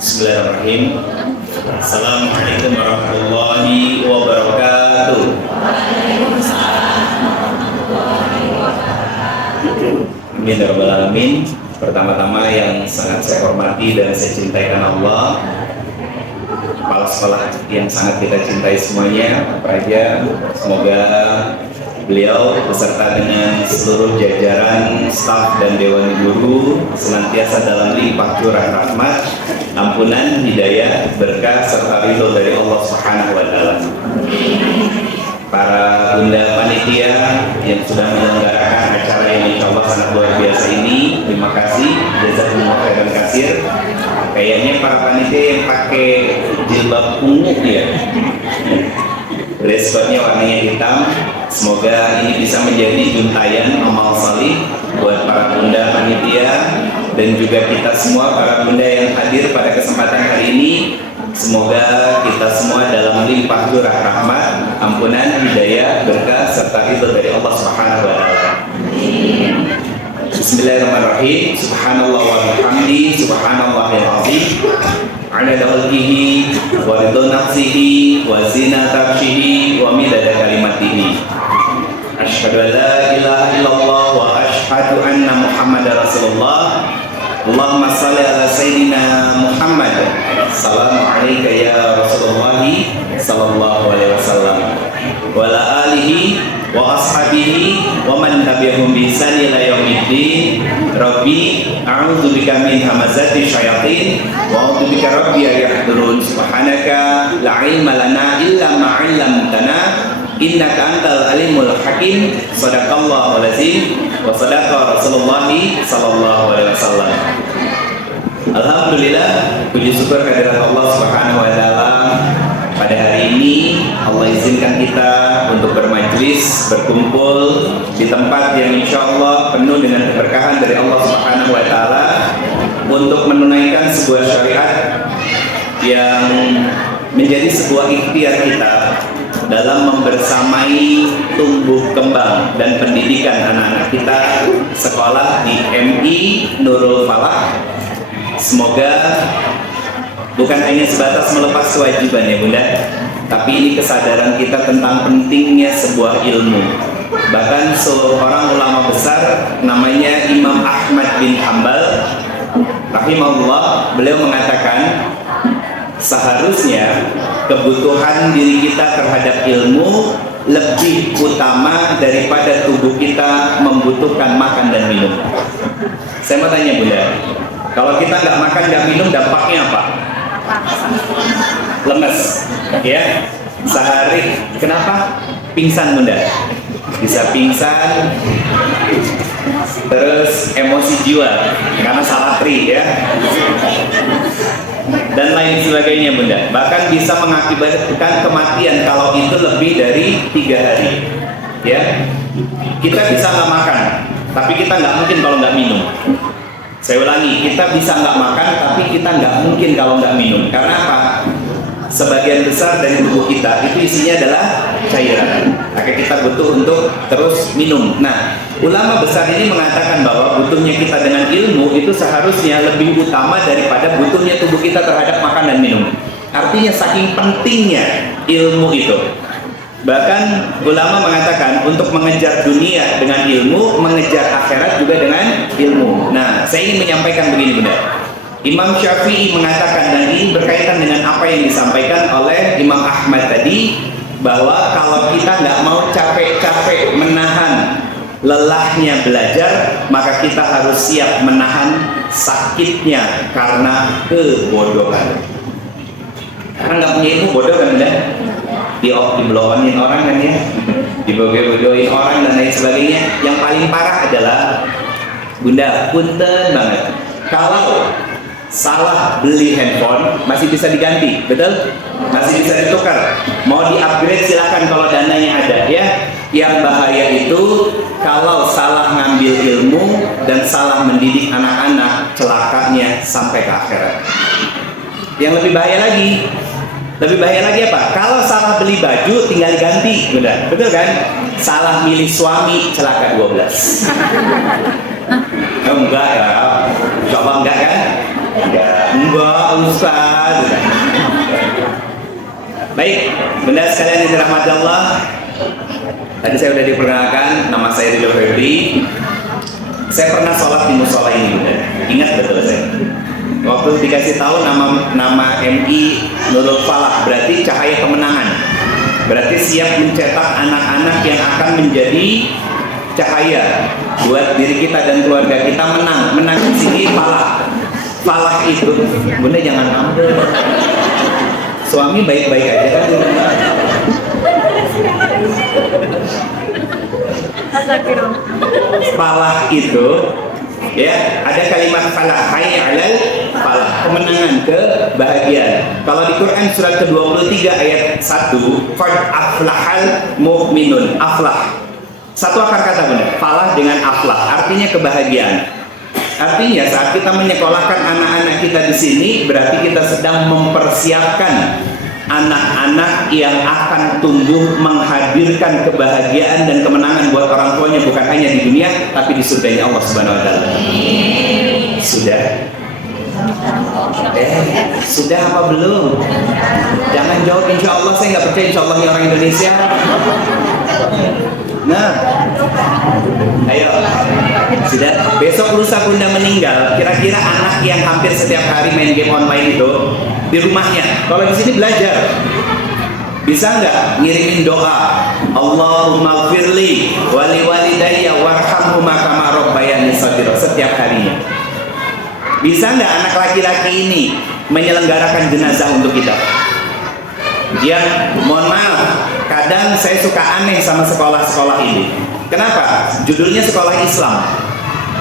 Bismillahirrahmanirrahim. Assalamualaikum warahmatullahi wabarakatuh. Amin ya rabbal alamin. Pertama-tama yang sangat saya hormati dan saya cintai karena Allah, kepala sekolah yang sangat kita cintai semuanya, Pak Raja, semoga beliau beserta dengan seluruh jajaran staf dan dewan guru senantiasa dalam limpah curah rahmat, ampunan, hidayah, berkah serta ridho dari Allah Subhanahu wa taala. Para bunda panitia yang sudah menyelenggarakan acara yang insya Allah sangat luar biasa ini, terima kasih, jazakumullah khairan katsir. Kayaknya para panitia yang pakai jilbab ungu ya, dress-nya warnanya hitam. Semoga ini bisa menjadi juntayan amal salih buat para bunda panitia dan juga kita semua para bunda yang hadir pada kesempatan hari ini. Semoga kita semua dalam limpah curah rahmat, ampunan, hidayah, berkah serta ridho dari Allah Subhanahu wa taala. Bismillahirrahmanirrahim. Subhanallah wa bihamdi, subhanallahil azim. Adada khalqihi wa ridha nafsihi wa zinata arshihi wa midada kalimatihi. Asyhadu an la ilaha illallah wa asyhadu anna Muhammadar Rasulullah. Allahumma shalli ala sayyidina Muhammad. Assalamu alayka ya Rasulullah sallallahu alaihi wasallam wa ala alihi wa ashabihi wa man tabi'ahum bi ihsan ila yaumiddin. Rabbi a'udzu bika min hamazati syayatin wa a'udzu bika rabbi yahdurun. Subhanaka la ilma lana illa ma 'allamtana innaka antal alimul hakim. Shadaqallahul azim wa sadaqa Rasulullah sallallahu alaihi wasallam. Alhamdulillah, puji syukur kehadirat Allah Subhanahu wa taala. Pada hari ini Allah izinkan kita untuk bermajlis, berkumpul di tempat yang insya Allah penuh dengan keberkahan dari Allah Subhanahu wa taala untuk menunaikan sebuah syariat yang menjadi sebuah ikhtiar kita dalam membersamai tumbuh kembang dan pendidikan anak-anak kita sekolah di MI Nurul Falah. Semoga bukan hanya sebatas melepas kewajiban ya bunda, tapi ini kesadaran kita tentang pentingnya sebuah ilmu. Bahkan seorang ulama besar namanya Imam Ahmad bin Hanbal rahimahullah, beliau mengatakan seharusnya kebutuhan diri kita terhadap ilmu lebih utama daripada tubuh kita membutuhkan makan dan minum. Saya mau tanya bunda, kalau kita nggak makan nggak minum dampaknya apa? Lemes, ya. Sehari, kenapa? Pingsan bunda. Bisa pingsan, terus emosi jiwa karena salah tri ya, dan lain sebagainya bunda. Bahkan bisa mengakibatkan kematian kalau itu lebih dari 3 hari. Ya, kita bisa nggak makan, tapi kita nggak mungkin kalau nggak minum. Saya ulangi, kita bisa nggak makan, tapi kita nggak mungkin kalau nggak minum. Karena apa? Sebagian besar dari tubuh kita itu isinya adalah cairan. Maka kita butuh untuk terus minum. Nah, ulama besar ini mengatakan bahwa butuhnya kita dengan ilmu itu seharusnya lebih utama daripada butuhnya tubuh kita terhadap makan dan minum. Artinya saking pentingnya ilmu itu. Bahkan ulama mengatakan untuk mengejar dunia dengan ilmu, mengejar akhirat juga dengan ilmu. Nah, saya ingin menyampaikan begini bunda. Imam Syafi'i mengatakan, dan ini berkaitan dengan apa yang disampaikan oleh Imam Ahmad tadi, bahwa kalau kita nggak mau capek-capek menahan lelahnya belajar, maka kita harus siap menahan sakitnya karena kebodohan. Karena nggak punya ilmu bodoh kan bunda? Dibelokin orang kan ya, dibodohin orang dan lain sebagainya. Yang paling parah adalah bunda, punten banget, kalau salah beli handphone masih bisa diganti, betul? Masih bisa ditukar. Mau di-upgrade silakan kalau dananya ada ya. Yang bahaya itu kalau salah ngambil ilmu dan salah mendidik anak-anak, celakanya sampai ke akhirat. Yang lebih bahaya lagi apa? Kalau salah beli baju tinggal diganti, betul kan? Salah milih suami, celaka 12. Enggak ya, coba enggak kan? Enggak Ustaz. Baik, benda sekalian yang dirahmati Allah. Tadi saya sudah diperkenalkan, nama saya Ridho Febri. Saya pernah sholat di musola ini, Bunda. Ingat betul saya. Waktu dikasih tahu nama MI Nurul Falah, berarti cahaya kemenangan. Berarti siap mencetak anak-anak yang akan menjadi cahaya buat diri kita dan keluarga kita. Menang di sini falah itu. Bunda jangan ambil. Suami baik-baik aja kan di rumah. Falah itu ya, ada kalimat falah, hayya 'alal falah, kemenangan, kebahagiaan. Kalau di Quran surat ke-23 ayat 1, qad aflahal mu'minun. Aflah, satu akar kata Bunda, falah dengan aflah, artinya kebahagiaan. Artinya saat kita menyekolahkan anak-anak kita di sini, berarti kita sedang mempersiapkan anak-anak yang akan tumbuh menghadirkan kebahagiaan dan kemenangan buat orang tuanya, bukan hanya di dunia tapi di surganya Allah Subhanahu wa taala. Sudah? Sudah apa belum? Jangan jawab insya Allah, saya nggak percaya insya Allah ini orang Indonesia. Nah, ayo, sudah. Besok lusa Bunda meninggal, kira-kira anak yang hampir setiap hari main game online itu di rumahnya, kalau di sini belajar, bisa nggak ngirimin doa Allahumma firli wali walidayya warhamhuma kama rabbayani shaghira setiap harinya? Bisa nggak anak laki-laki ini menyelenggarakan jenazah untuk kita? Ya, mohon maaf, kadang saya suka aneh sama sekolah-sekolah ini. Kenapa? Judulnya sekolah Islam,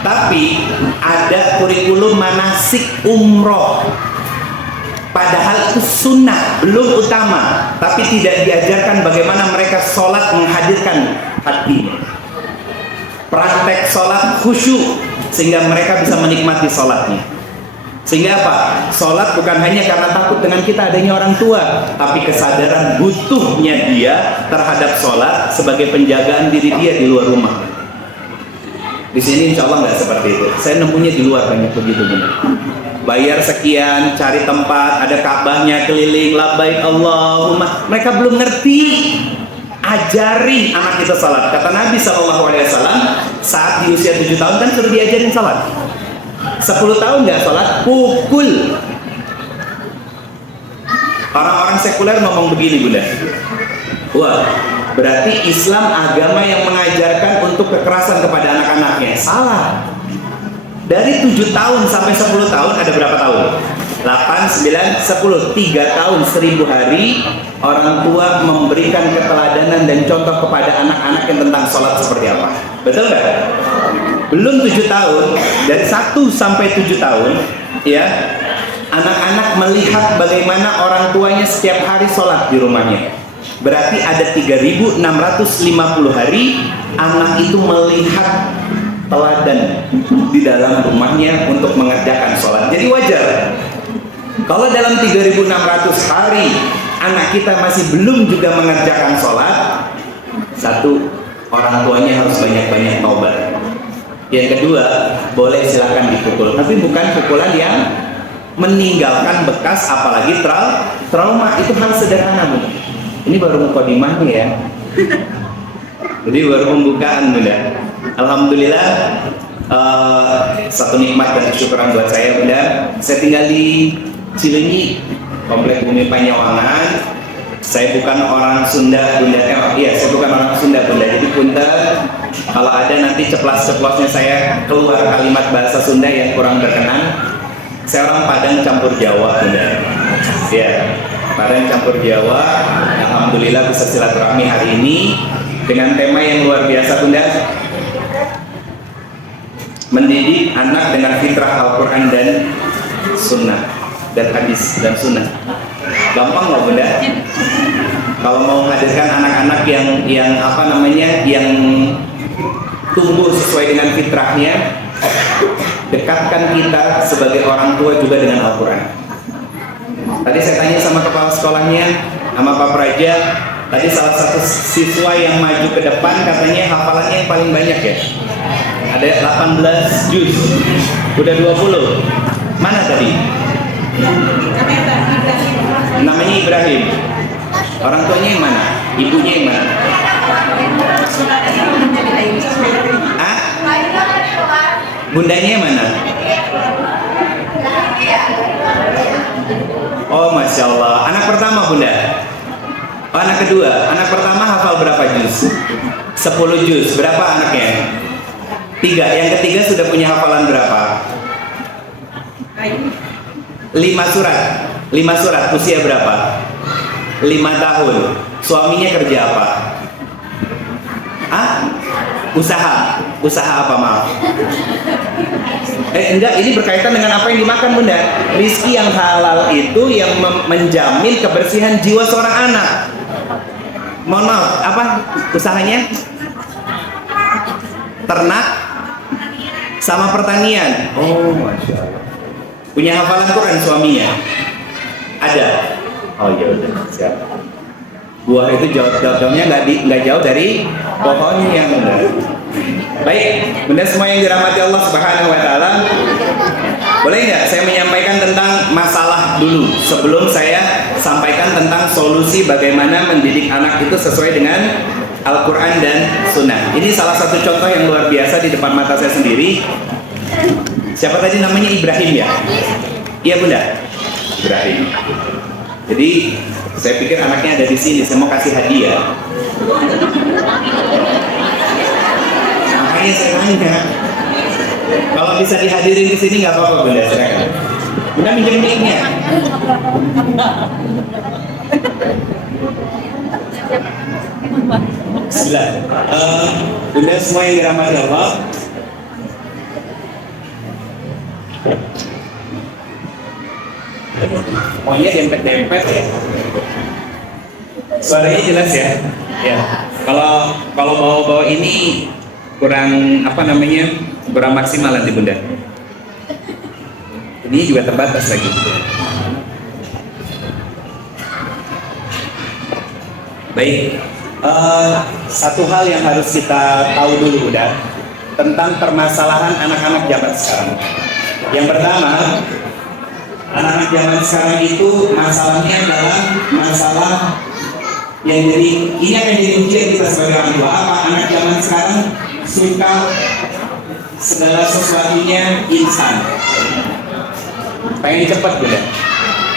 tapi ada kurikulum manasik umroh. Padahal itu sunnah, belum utama, tapi tidak diajarkan bagaimana mereka sholat menghadirkan hati. Praktek sholat khusyuk sehingga mereka bisa menikmati sholatnya. Sehingga apa? Sholat bukan hanya karena takut dengan kita adanya orang tua, tapi kesadaran butuhnya dia terhadap sholat sebagai penjagaan diri dia di luar rumah. Di sini insya Allah nggak seperti itu. Saya nemunya di luar banyak begitu, benar. Bayar sekian, cari tempat, ada Ka'bahnya keliling, labbaik Allahumma. Mereka belum ngerti. Ajari anak kita salat. Kata Nabi SAW, saat di usia 7 tahun kan suruh diajarin salat. 10 tahun nggak salat, pukul. Orang-orang sekuler ngomong begini, Bunda. Wah, berarti Islam agama yang mengajarkan untuk kekerasan kepada anak-anaknya. Salah. Dari 7 tahun sampai 10 tahun ada berapa tahun? 8, 9, 10, 3 tahun 1000 hari orang tua memberikan keteladanan dan contoh kepada anak-anak yang tentang sholat seperti apa. Betul nggak? Belum 7 tahun, dari 1 sampai 7 tahun ya, anak-anak melihat bagaimana orang tuanya setiap hari sholat di rumahnya. Berarti ada 3650 hari anak itu melihat teladan di dalam rumahnya untuk mengerjakan sholat. Jadi wajar kalau dalam 3600 hari anak kita masih belum juga mengerjakan sholat. Satu, orang tuanya harus banyak-banyak taubat. Yang kedua, boleh silakan dipukul, tapi bukan pukulan yang meninggalkan bekas, apalagi trauma. Itu hal sederhana, Bu. Ini baru mukadimahnya ya. Jadi baru pembukaan, Bunda. Alhamdulillah, satu nikmat dan kesyukuran buat saya, Bunda. Saya tinggal di Cilenyi, Komplek Bumi Panyawangan. Saya bukan orang Sunda, Bunda. Saya bukan orang Sunda, Bunda. Jadi punten kalau ada nanti ceplas-ceplosnya saya keluar kalimat bahasa Sunda yang kurang berkenan. Saya orang Padang campur Jawa, Bunda. Ya, Padang campur Jawa. Alhamdulillah bisa silaturahmi hari ini dengan tema yang luar biasa, Bunda. Mendidik anak dengan fitrah Al-Quran dan Sunnah, dan hadis dan Sunnah. Gampang loh, Bunda. Kalau mau menghadirkan anak-anak yang tumbuh sesuai dengan fitrahnya, dekatkan kita sebagai orang tua juga dengan Al-Quran. Tadi saya tanya sama kepala sekolahnya, sama Pak Praja, tadi salah satu siswa yang maju ke depan katanya hafalannya yang paling banyak ya. Ada 18 juz, udah 20. Mana tadi? Namanya Ibrahim. Orang tuanya yang mana? Ibunya yang mana? Ah? Bundanya yang mana? Oh, Masya Allah. Anak pertama, Bunda? Oh, anak kedua. Anak pertama hafal berapa juz? 10 juz. Berapa anaknya? 3. Yang ketiga sudah punya hafalan berapa? 5 surat. 5 surat. Usia berapa? 5 tahun. Suaminya kerja apa? Ah? Usaha. Usaha apa, maaf? Enggak, ini berkaitan dengan apa yang dimakan, Bunda. Rizki yang halal itu yang menjamin kebersihan jiwa seorang anak. Mohon maaf, apa usahanya? Ternak sama pertanian. Oh, Masya Allah. Punya hafalan Quran suaminya? Ada? Oh ya udah, siap. Buah itu jauh-jauhnya nggak jauh dari pohonnya, Bunda. Baik, Bunda semua yang dirahmati Allah Subhanahu wa Ta'ala, boleh nggak saya menyampaikan tentang masalah dulu sebelum saya sampaikan tentang solusi bagaimana mendidik anak itu sesuai dengan Al-Quran dan Sunnah. Ini salah satu contoh yang luar biasa di depan mata saya sendiri. Siapa tadi namanya? Ibrahim ya? Iya, Bunda, Ibrahim. Jadi saya pikir anaknya ada di sini, saya mau kasih hadiah. Makanya saya nanya, kalau bisa dihadirin di sini nggak apa-apa, Bunda. Silakan. Bunda minjem mic-nya. Bismillah. Bunda semua yang dirahmati Allah. Pokoknya dempet-dempet ya. Suaranya jelas ya. Ya. Kalau bawa ini kurang apa namanya? Kurang maksimal nanti, Bunda. Ini juga terbatas lagi. Baik. Satu hal yang harus kita tahu dulu, Bunda, tentang permasalahan anak-anak zaman sekarang. Yang pertama, anak-anak zaman sekarang itu masalahnya adalah masalah yang jadi ini akan jadi ujian kita sebagai orang tua. Apa? Anak zaman sekarang suka segala sesuatunya instan, pengen cepat, Bunda,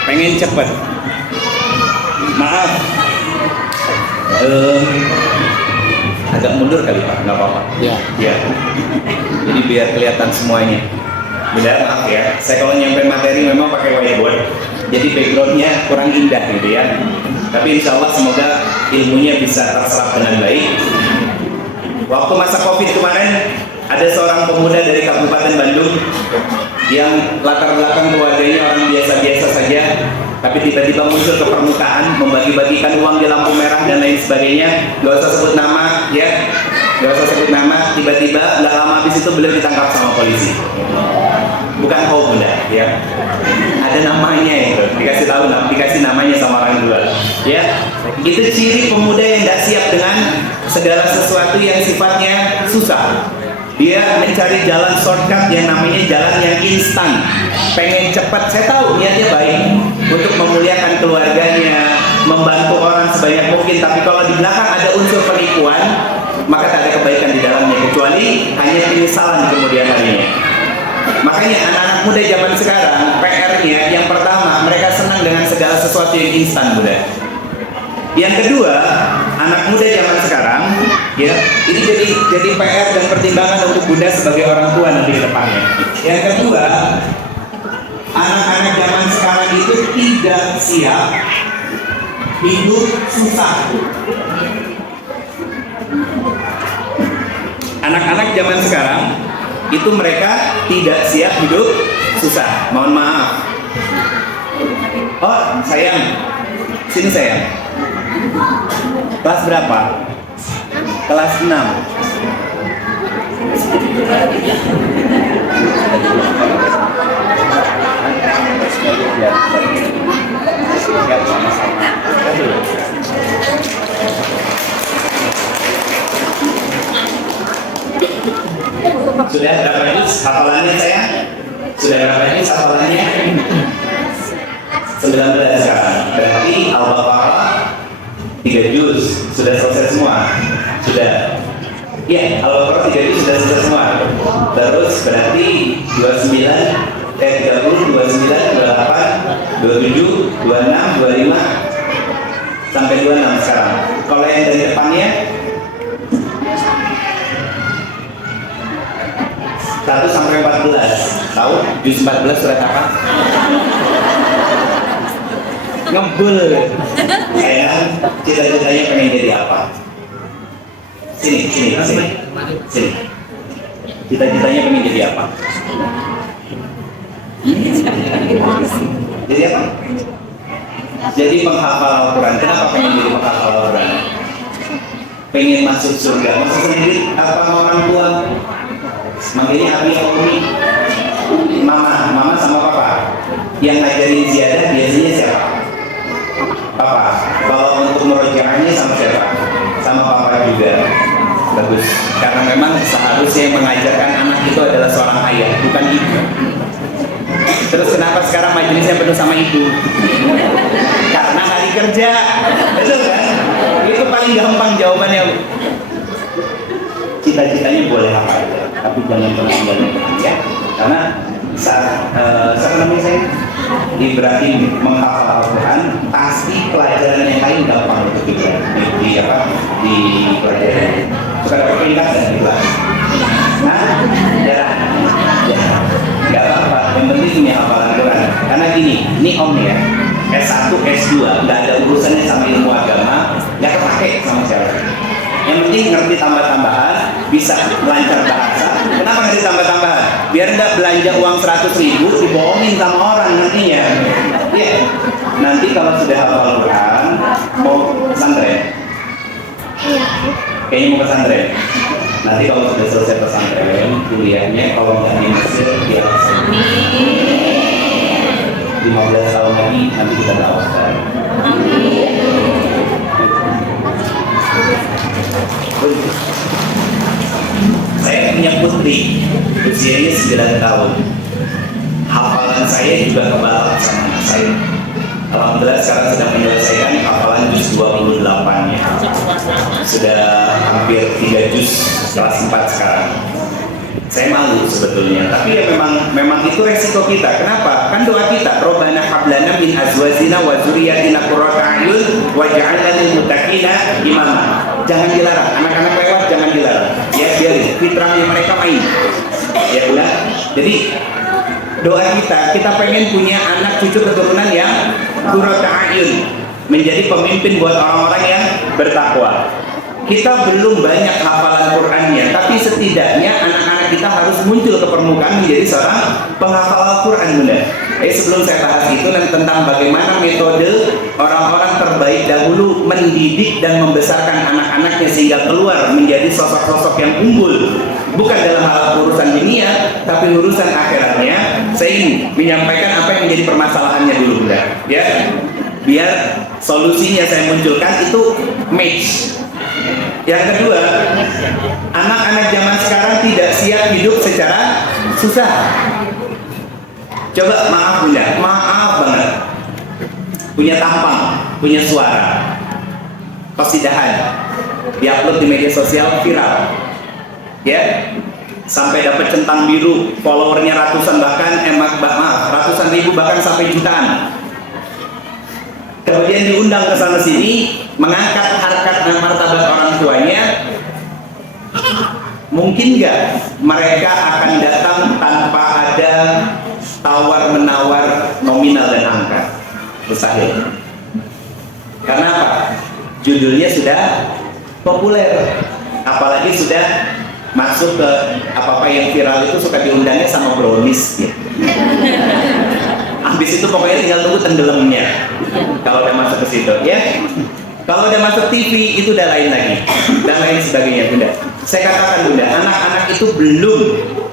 pengen cepat. Maaf, agak mundur kali Pak, nggak apa-apa. Ya. Jadi biar kelihatan semuanya. Bunda, maaf ya, saya kalau nyampe materi memang pakai whiteboard, jadi backgroundnya kurang indah gitu ya. Tapi insya Allah semoga ilmunya bisa terserap dengan baik. Waktu masa COVID kemarin, ada seorang pemuda dari Kabupaten Bandung yang latar belakang keluarganya orang biasa-biasa saja, tapi tiba-tiba muncul ke permukaan, membagi-bagikan uang di lampu merah dan lain sebagainya. Gak usah sebut nama, ya. Gak usah sebut nama. Tiba-tiba nggak lama habis itu beliau ditangkap sama polisi. Bukan kau, Bunda, ya. Ada namanya itu, dikasih tahu, dikasih namanya sama orang tua, ya. Itu ciri pemuda yang tidak siap dengan segala sesuatu yang sifatnya susah. Dia mencari jalan shortcut yang namanya jalan yang instan, pengen cepat. Saya tahu niatnya baik untuk memuliakan keluarganya, membantu orang sebanyak mungkin, tapi kalau di belakang ada unsur penipuan, maka tak ada kebaikan di dalamnya, kecuali hanya penyesalan di kemudian harinya. Makanya anak-anak muda zaman sekarang PR-nya yang pertama, mereka senang dengan segala sesuatu yang instan, Bunda. Yang kedua, anak muda zaman sekarang, ya, ini jadi PR dan pertimbangan untuk Bunda sebagai orang tua nanti ke depannya. Yang kedua, anak-anak zaman sekarang itu tidak siap hidup susah. Anak-anak zaman sekarang itu mereka tidak siap hidup susah. Mohon maaf. Oh, sayang. Sini sayang. Kelas berapa? Kelas 6. Sudah berapa juz hafalannya sayang? Sudah berapa ini hafalannya? 19 sekarang. Berarti Al-Baqarah 3 juz sudah selesai semua. Sudah. Ya, Al-Baqarah 3 juz sudah selesai semua. Terus berarti 29, 30, 29, 28, 27, 26, 25 sampai 26 sekarang. Kalau yang dari depannya 1 sampai 14. Tahu? Juz 14 surat apa? Ngebul. Saya cita-citanya pengen jadi apa? Sini. Cita-citanya pengen jadi apa? Jadi apa? Jadi penghafal Al-Quran. Kenapa pengen jadi penghafal Al-Quran? Pengen masuk surga. Masuk sendiri apa orang tua? Manggilnya Abi atau Umi? Mama sama papa. Yang ngajarin ziyadah biasanya siapa? Papa. Kalau untuk merojaannya sama siapa? Sama papa juga. Bagus. Karena memang seharusnya yang mengajarkan anak itu adalah seorang ayah, bukan ibu. Terus kenapa sekarang majelisnya penuh sama ibu? Karena hari kerja. Betul kan? Itu paling gampang jawabannya. Cita-citanya boleh apa aja, tapi jangan pernah tinggalin ya. Karena saat siapa namanya saya Ibrahim menghafal Al-Quran, pasti pelajaran yang lain gampang untuk di pelajaran. Suka dapat peringkat dan itulah. Nah, nggak apa-apa. Yang penting punya hafalan Quran. Karena gini, ini om ya, S1, S2 nggak ada urusannya sama ilmu agama, nggak kepake sama siapa. Yang penting ngerti tambah-tambahan, bisa lancar bahasa. Kenapa ngerti tambah-tambahan? Biar nggak belanja uang 100.000 dibohongin sama orang nantinya. Iya. Nanti kalau sudah hafal Quran, mau pesantren. Kayaknya mau pesantren. Nanti kalau sudah selesai pesantren, kuliahnya kalau nggak di Mesir di Al-Azhar. 15 tahun lagi nanti kita tawarkan. Saya punya putri, usianya 9 tahun. Hafalan saya juga kebal sama anak saya. Alhamdulillah sekarang sedang menyelesaikan hafalan juz 28-nya. Sudah hampir 3 juz kelas 4 sekarang. Saya malu sebetulnya, tapi ya memang itu resiko kita. Kenapa? Kan doa kita, Robbana hablana min azwajina wa dzurriyyatina qurrata a'yun waj'alna lil muttaqina imama. Jangan dilarang, anak-anak lewat jangan dilarang. Ya biarin, fitrahnya mereka main. Ya udah. Jadi doa kita pengen punya anak cucu keturunan yang qurrata a'yun, menjadi pemimpin buat orang-orang yang bertakwa. Kita belum banyak hafalan Qur'annya, tapi setidaknya anak-anak kita harus muncul ke permukaan menjadi seorang penghafal Al-Quran, Bunda. Sebelum saya bahas itu tentang bagaimana metode orang-orang terbaik dahulu mendidik dan membesarkan anak-anaknya sehingga keluar menjadi sosok-sosok yang unggul, bukan dalam hal urusan dunia, tapi urusan akhiratnya. Saya ingin menyampaikan apa yang menjadi permasalahannya dulu, Bunda. Ya, biar solusinya saya munculkan itu match. Yang kedua, anak-anak zaman sekarang tidak siap hidup secara susah. Coba maaf Bunda, maaf banget. Punya tampang, punya suara, qasidahan, diupload di media sosial viral, ya, sampai dapat centang biru, followernya ratusan bahkan ratusan ribu bahkan sampai jutaan. Kemudian diundang ke sana sini, mengangkat harkat dan martabat orang tuanya. Mungkin nggak mereka akan datang tanpa ada tawar-menawar nominal dan angka? Mustahil. Karena apa? Judulnya sudah populer, apalagi sudah masuk ke apa-apa yang viral itu suka diundangnya sama brownies gitu. Habis itu pokoknya tinggal tunggu tenggelamnya kalau udah masuk ke situ, ya. Kalau udah masuk TV itu udah lain lagi dan lain sebagainya, Bunda. Saya katakan, Bunda, anak-anak itu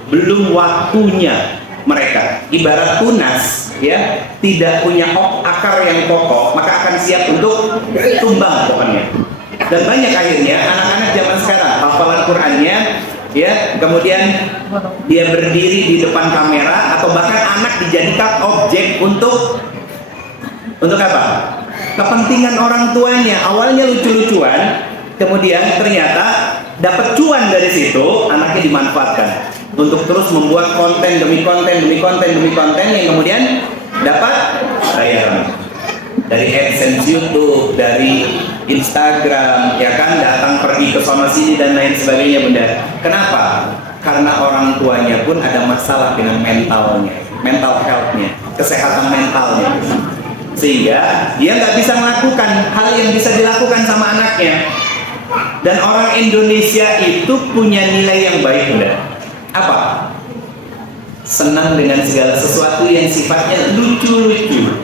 belum waktunya mereka. Ibarat tunas, ya, tidak punya akar yang kokoh, maka akan siap untuk tumbang pokoknya. Dan banyak akhirnya anak-anak zaman sekarang hafalan Qur'annya ya, kemudian dia berdiri di depan kamera, atau bahkan anak dijadikan objek untuk apa? Kepentingan orang tuanya. Awalnya lucu-lucuan, kemudian ternyata dapat cuan dari situ, anaknya dimanfaatkan untuk terus membuat konten demi konten demi konten demi konten yang kemudian dapat bayaran dari AdSense YouTube, dari Instagram, ya kan, datang pergi ke sono sini dan lain sebagainya, Bunda. Kenapa? Karena orang tuanya pun ada masalah dengan mentalnya, mental health-nya, kesehatan mentalnya, sehingga dia nggak bisa melakukan hal yang bisa dilakukan sama anaknya. Dan orang Indonesia itu punya nilai yang baik, Bunda. Apa? Senang dengan segala sesuatu yang sifatnya lucu-lucu,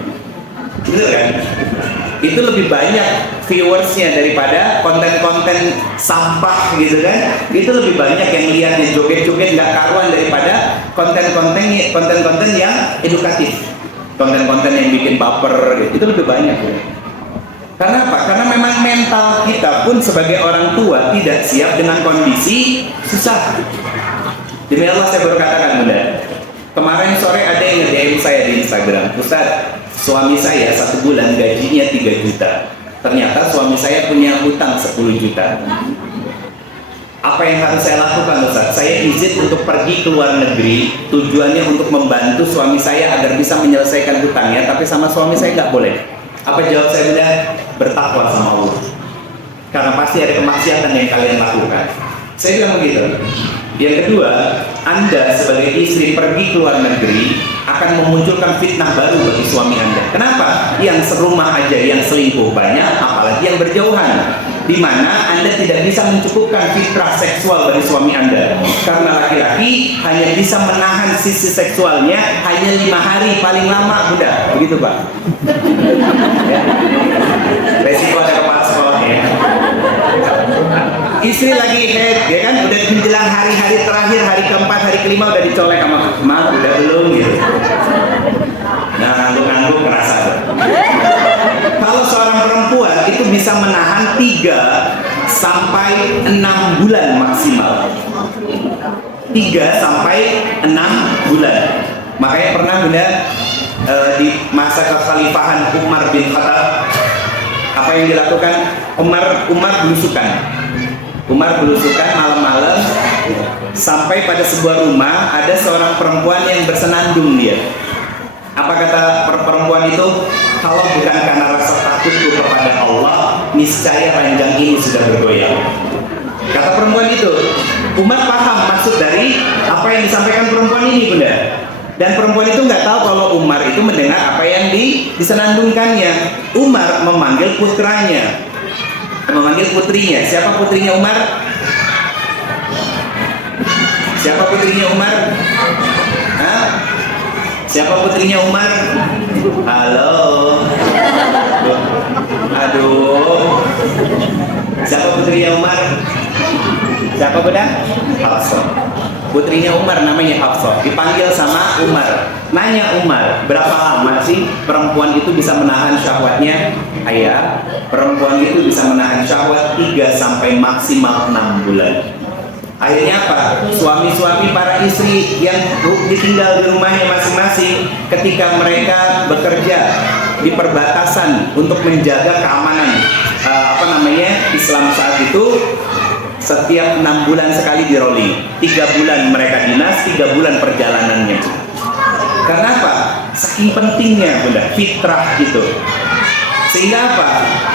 gitu kan? Itu lebih banyak viewersnya daripada konten-konten sampah, gitu kan? Itu lebih banyak yang lihatnya joget-joget nggak karuan daripada konten-konten yang edukatif, konten-konten yang bikin baper, gitu. Itu lebih banyak, ya. Karena apa? Karena memang mental kita pun sebagai orang tua tidak siap dengan kondisi susah. Demi Allah saya baru katakan, Bunda, kemarin sore ada yang nge-DM saya di Instagram, Ustaz, suami saya 1 bulan gajinya 3 juta. Ternyata suami saya punya hutang 10 juta. Apa yang harus saya lakukan, Ustaz? Saya izin untuk pergi ke luar negeri, tujuannya untuk membantu suami saya agar bisa menyelesaikan hutangnya, tapi sama suami saya nggak boleh. Apa jawab saya, Bunda? Bertakwa sama Allah, karena pasti ada kemaksiatan yang kalian lakukan. Saya bilang begitu. Yang kedua, Anda sebagai istri pergi ke luar negeri akan memunculkan fitnah baru bagi suami Anda. Kenapa? Yang serumah aja yang selingkuh banyak, apalagi yang berjauhan, di mana Anda tidak bisa mencukupkan fitrah seksual bagi suami Anda. Karena laki-laki hanya bisa menahan sisi seksualnya hanya 5 hari paling lama, Bunda. Begitu, Pak. Ya. Resiko ada kepala sekolahnya. Istri lagi head, ya kan, udah menjelang hari-hari terakhir, hari keempat, hari kelima udah dicolek sama emak, udah belum gitu. Nah, ngangguk-ngangguk ngerasa. Kalau seorang perempuan itu bisa menahan 3 sampai 6 bulan maksimal. 3 sampai 6 bulan. Makanya pernah, Bunda, di masa kekhalifahan Umar bin Khattab, apa yang dilakukan? Umar belusukan. Umar belusukan malam-malam sampai pada sebuah rumah, ada seorang perempuan yang bersenandung dia. Apa kata perempuan itu? Kalau bukan karena rasa takutku kepada Allah, niscaya ranjang ini sudah bergoyang. Kata perempuan itu. Umar paham maksud dari apa yang disampaikan perempuan ini, Bunda. Dan perempuan itu nggak tahu kalau Umar itu mendengar apa yang disenandungkannya. Umar memanggil putranya, memanggil putrinya. Siapa putrinya Umar? Siapa putrinya Umar? Hah? Siapa putrinya Umar? Halo. Aduh. Siapa putrinya Umar? Siapa, Bunda? Hafsah. Putrinya Umar namanya Hafsah. Dipanggil sama Umar. Nanya Umar, berapa lama sih perempuan itu bisa menahan syahwatnya? Ayah, perempuan itu bisa menahan syahwat 3 sampai maksimal 6 bulan. Akhirnya apa? Suami-suami para istri yang ditinggal di rumahnya masing-masing, ketika mereka bekerja di perbatasan untuk menjaga keamanan Islam saat itu, setiap 6 bulan sekali di rolling. 3 bulan mereka dinas, 3 bulan perjalanannya. Karena apa? Saking pentingnya, Bunda, fitrah itu. Sehingga apa?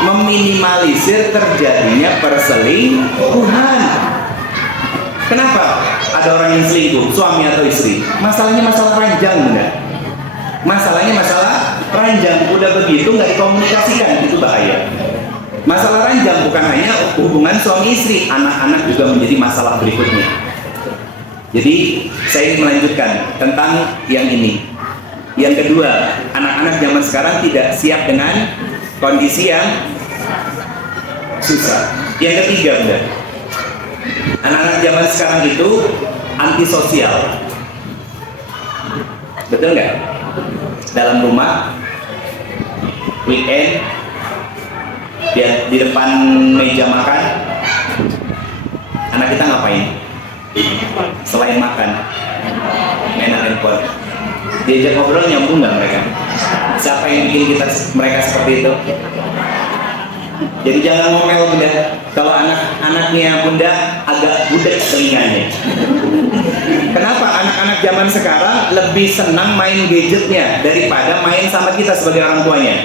Meminimalisir terjadinya perselingkuhan. Kenapa ada orang yang selingkuh, suami atau istri? Masalahnya masalah ranjang, Bunda. Masalahnya masalah ranjang. Udah begitu nggak dikomunikasikan, itu bahaya. Masalah ranjang bukan hanya hubungan suami istri, anak-anak juga menjadi masalah berikutnya. Jadi saya ingin melanjutkan tentang yang ini. Yang kedua, anak-anak zaman sekarang tidak siap dengan kondisi yang susah. Yang ketiga, Bunda, anak-anak zaman sekarang itu antisosial. Betul nggak? Dalam rumah, weekend, di depan meja makan, anak kita ngapain? Selain makan, mainan handphone. Diajak ngobrol nyambung nggak mereka? Siapa yang bikin mereka seperti itu? Jadi jangan ngomel bunda. Kalau anak-anaknya bunda agak budak telinganya. Kenapa anak-anak zaman sekarang lebih senang main gadgetnya daripada main sama kita sebagai orang tuanya?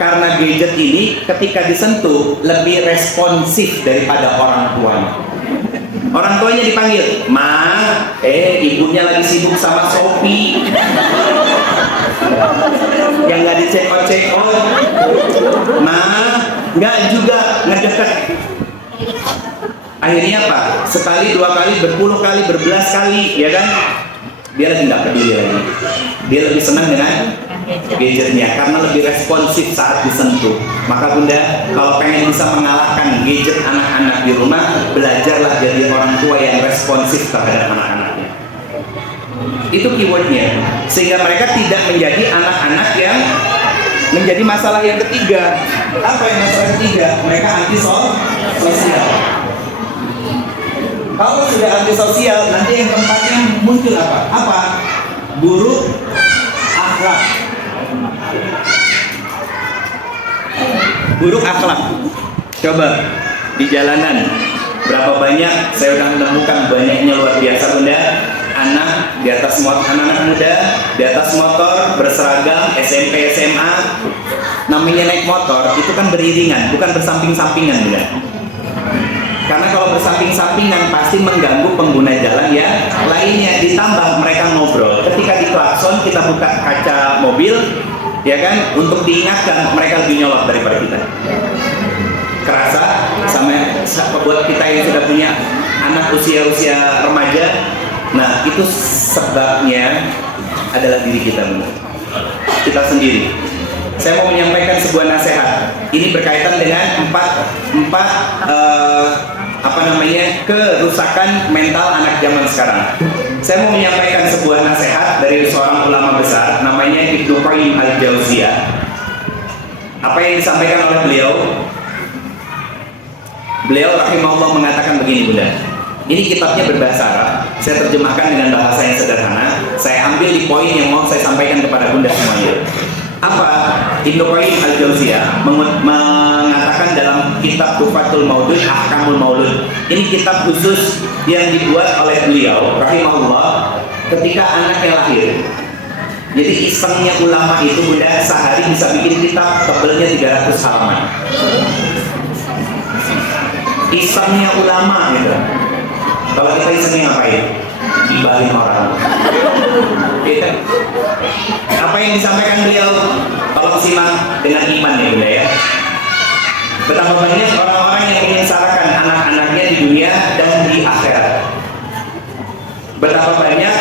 Karena gadget ini ketika disentuh lebih responsif daripada orang tuanya. Orang tuanya dipanggil, "Ma, ibunya lagi sibuk sama Shopee." Yang nggak dicekot-cekot. "Ma, nggak juga ngedeket." Akhirnya apa? Sekali, dua kali, berpuluh kali, berbelas kali, ya kan? Dia lagi nggak peduli lagi. Dia lebih senang dengan gadgetnya karena lebih responsif saat disentuh. Maka bunda, kalau pengen bisa mengalahkan gadget anak-anak di rumah, belajarlah jadi orang tua yang responsif terhadap anak-anaknya. Itu keywordnya, sehingga mereka tidak menjadi anak-anak yang menjadi masalah yang ketiga. Apa yang masalah ketiga? Mereka antisosial. Kalau sudah antisosial, nanti yang keempatnya muncul apa? Apa? Buruk akhlak. Buruk akhlak. Coba di jalanan berapa banyak saya udah menemukan, banyaknya luar biasa bunda. Anak di atas motor, anak-anak muda di atas motor berseragam SMP SMA, namanya naik motor itu kan beriringan, bukan bersamping-sampingan bunda. Karena kalau bersamping-sampingan pasti mengganggu pengguna jalan ya lainnya. Ditambah mereka ngobrol. Ketika diklakson kita buka kaca mobil, ya kan, untuk diingatkan mereka lebih nyolot daripada kita. Kerasa sama buat kita yang sudah punya anak usia remaja. Nah itu sebabnya adalah diri kita benar. Kita sendiri. Saya mau menyampaikan sebuah nasihat. Ini berkaitan dengan empat kerusakan mental anak zaman sekarang. Saya mau menyampaikan sebuah nasihat dari seorang ulama besar, namanya Ibnu Qayyim al-Jauziyah. Apa yang disampaikan oleh beliau? Beliau rahimahullah mengatakan begini bunda. Ini kitabnya berbahasa Arab. Saya terjemahkan dengan bahasa yang sederhana. Saya ambil di poin yang mau saya sampaikan kepada bunda semuanya. Apa? Ibnu Qayyim al-Jauziyah mengatakan dalam kitab Tuhfatul Maulud, Ahkamul Maulud. Ini kitab khusus yang dibuat oleh beliau rahimahullah ketika anaknya lahir. Jadi isengnya ulama itu bunda sehari bisa bikin kitab tebelnya 300 halaman. Isengnya ulama gitu. Kalau kita isengnya ngapain? Gibahin orang. Gitu. Apa yang disampaikan beliau? Tolong simak dengan iman ya bunda ya. Betapa banyak orang-orang yang menyengsarakan anak-anaknya di dunia dan di akhirat. Betapa banyak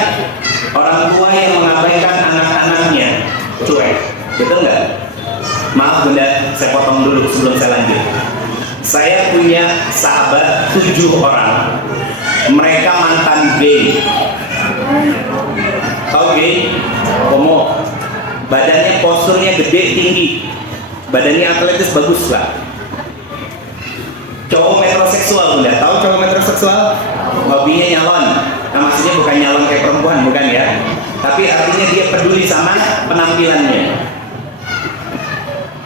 orang tua yang mengabaikan anak-anaknya, cuek. Betul nggak? Maaf bunda, saya potong dulu sebelum saya lanjut. Saya punya sahabat 7 orang. Mereka mantan gay. Tahu gay? Homo. Badannya, posturnya gede, tinggi. Badannya atletis, bagus lah. Cowok metroseksual bunda. Tahu cowok metroseksual? Hobinya nyalon. Nah maksudnya bukan nyalon kayak perempuan, bukan ya. Tapi artinya dia peduli sama penampilannya.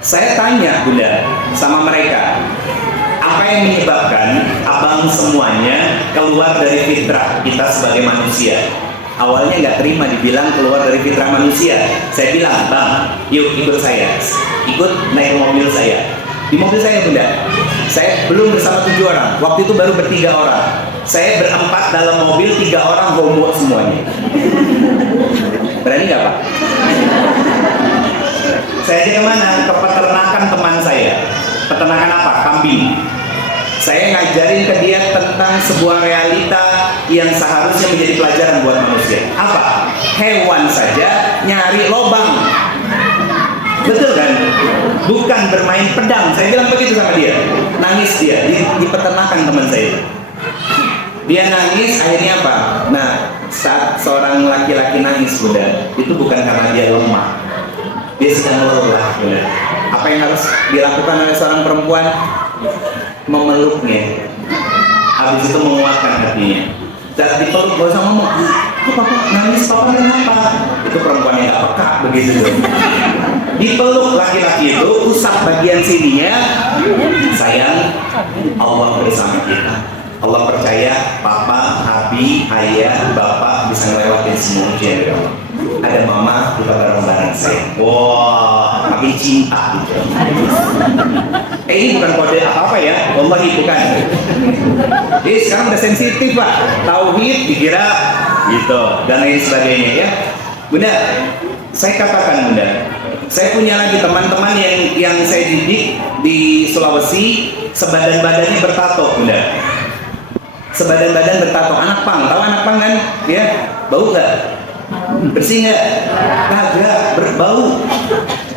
Saya tanya bunda sama mereka, apa yang menyebabkan abang semuanya keluar dari fitrah kita sebagai manusia? Awalnya nggak terima dibilang keluar dari fitrah manusia. Saya bilang, bang, yuk ikut saya, ikut naik mobil saya. Di mobil saya bunda, saya belum bersama 7 orang. Waktu itu baru ber3 orang. Saya berempat dalam mobil, 3 orang homo semuanya. Berani nggak pak? Saya ajak kemana? Ke peternakan teman saya. Peternakan apa? Kambing. Saya ngajarin ke dia tentang sebuah realita yang seharusnya menjadi pelajaran buat manusia. Apa? Hewan saja nyari lobang. Betul kan? Bukan bermain pedang. Saya bilang begitu sama dia. Nangis dia di peternakan teman saya. Dia nangis, akhirnya apa? Nah, saat seorang laki-laki nangis bunda, itu bukan karena dia lemah. Dia sedang lelah bunda. Apa yang harus dilakukan oleh seorang perempuan? Memeluknya, habis itu menguatkan hatinya. Saat dipeluk gak usah ngomong, kok papa nangis, papa kenapa? Itu perempuan yang gak peka begitu tuh. Dipeluk laki-laki itu, usap bagian sininya, sayang, Allah bersama kita. Allah percaya papa, abi, ayah, bapak bisa ngelewatin semua ujian dari Allah. Ada mama, kita bareng-bareng saya. Wah, makin cinta gitu. Ini bukan kode apa-apa ya, wallahi bukan. Jadi sekarang udah sensitif Pak, tauhid dikira gitu dan lain sebagainya ya. Bunda, saya katakan Bunda, saya punya lagi teman-teman yang saya didik di Sulawesi, sebadan-badannya bertato Bunda. Sebadan-badan bertato, anak pang, tahu anak pang kan? Ya, bau nggak? Bersih nggak? Kagak, berbau.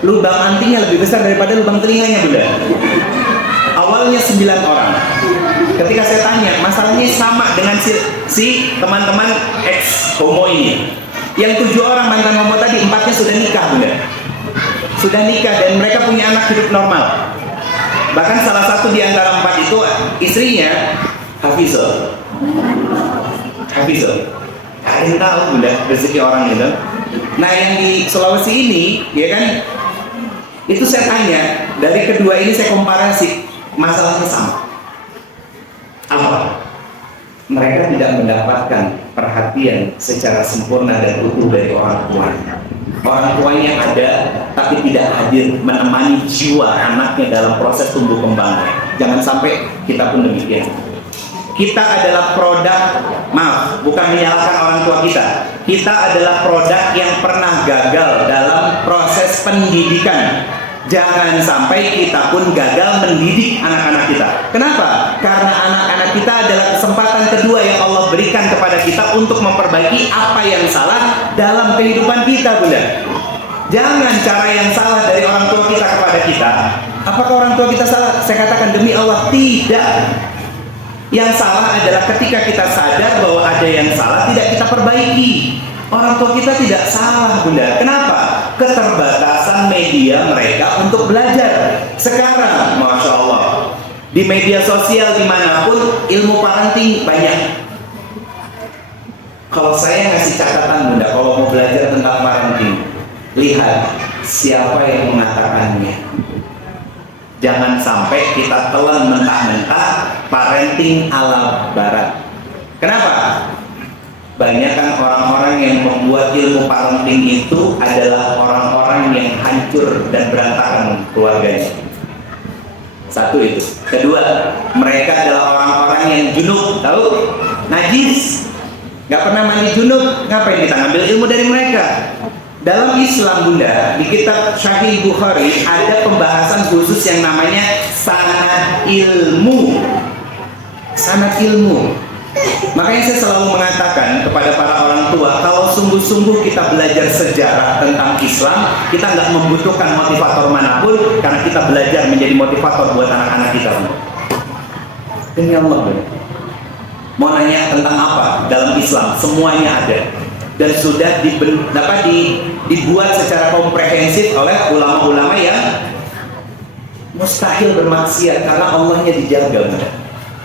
Lubang antingnya lebih besar daripada lubang telinganya Bunda. Awalnya 9 orang. Ketika saya tanya, masalahnya sama dengan si teman-teman ex homo ini. Yang 7 orang mantan homo tadi, 4-nya sudah nikah Bunda. Sudah nikah dan mereka punya anak hidup normal. Bahkan salah satu di antara 4 itu istrinya Hafizah. Ada yang tahu Bunda rezeki orang itu. Nah yang di Sulawesi ini, ya kan, itu saya tanya, dari kedua ini saya komparasi, masalahnya sama. Apa? Mereka tidak mendapatkan perhatian secara sempurna dan utuh dari orang tuanya. Orang tuanya ada, tapi tidak hadir menemani jiwa anaknya dalam proses tumbuh kembangnya. Jangan sampai kita pun demikian. Kita adalah produk, maaf, bukan menyalahkan orang tua kita. Kita adalah produk yang pernah gagal dalam proses pendidikan. Jangan sampai kita pun gagal mendidik anak-anak kita. Kenapa? Karena anak-anak kita adalah kesempatan kedua yang Allah berikan kepada kita untuk memperbaiki apa yang salah dalam kehidupan kita, Bunda. Jangan cara yang salah dari orang tua kita kepada kita. Apakah orang tua kita salah? Saya katakan demi Allah, tidak. Yang salah adalah ketika kita sadar bahwa ada yang salah, tidak kita perbaiki. Orang tua kita tidak salah Bunda. Kenapa? Keterbatasan media mereka untuk belajar. Sekarang, Masya Allah, di media sosial dimanapun ilmu parenting banyak. Kalau saya ngasih catatan Bunda, kalau mau belajar tentang parenting, lihat siapa yang mengatakannya. Jangan sampai kita telan mentah-mentah parenting ala barat. Kenapa? Banyak kan orang-orang yang membuat ilmu parenting itu adalah orang-orang yang hancur dan berantakan keluarganya. Satu itu. Kedua, mereka adalah orang-orang yang junub, tahu? Najis. Gak pernah mandi junub. Ngapain kita ngambil ilmu dari mereka? Dalam Islam Bunda, di kitab Sahih Bukhari ada pembahasan khusus yang namanya sanad ilmu. Sanad ilmu. Makanya saya selalu mengatakan kepada para orang tua, kalau sungguh-sungguh kita belajar sejarah tentang Islam, kita nggak membutuhkan motivator manapun, karena kita belajar menjadi motivator buat anak-anak kita. Demi Allah, Bunda. Mau nanya tentang apa dalam Islam? Semuanya ada. Dan sudah dibuat secara komprehensif oleh ulama-ulama yang mustahil bermaksiat karena Allahnya dijaga.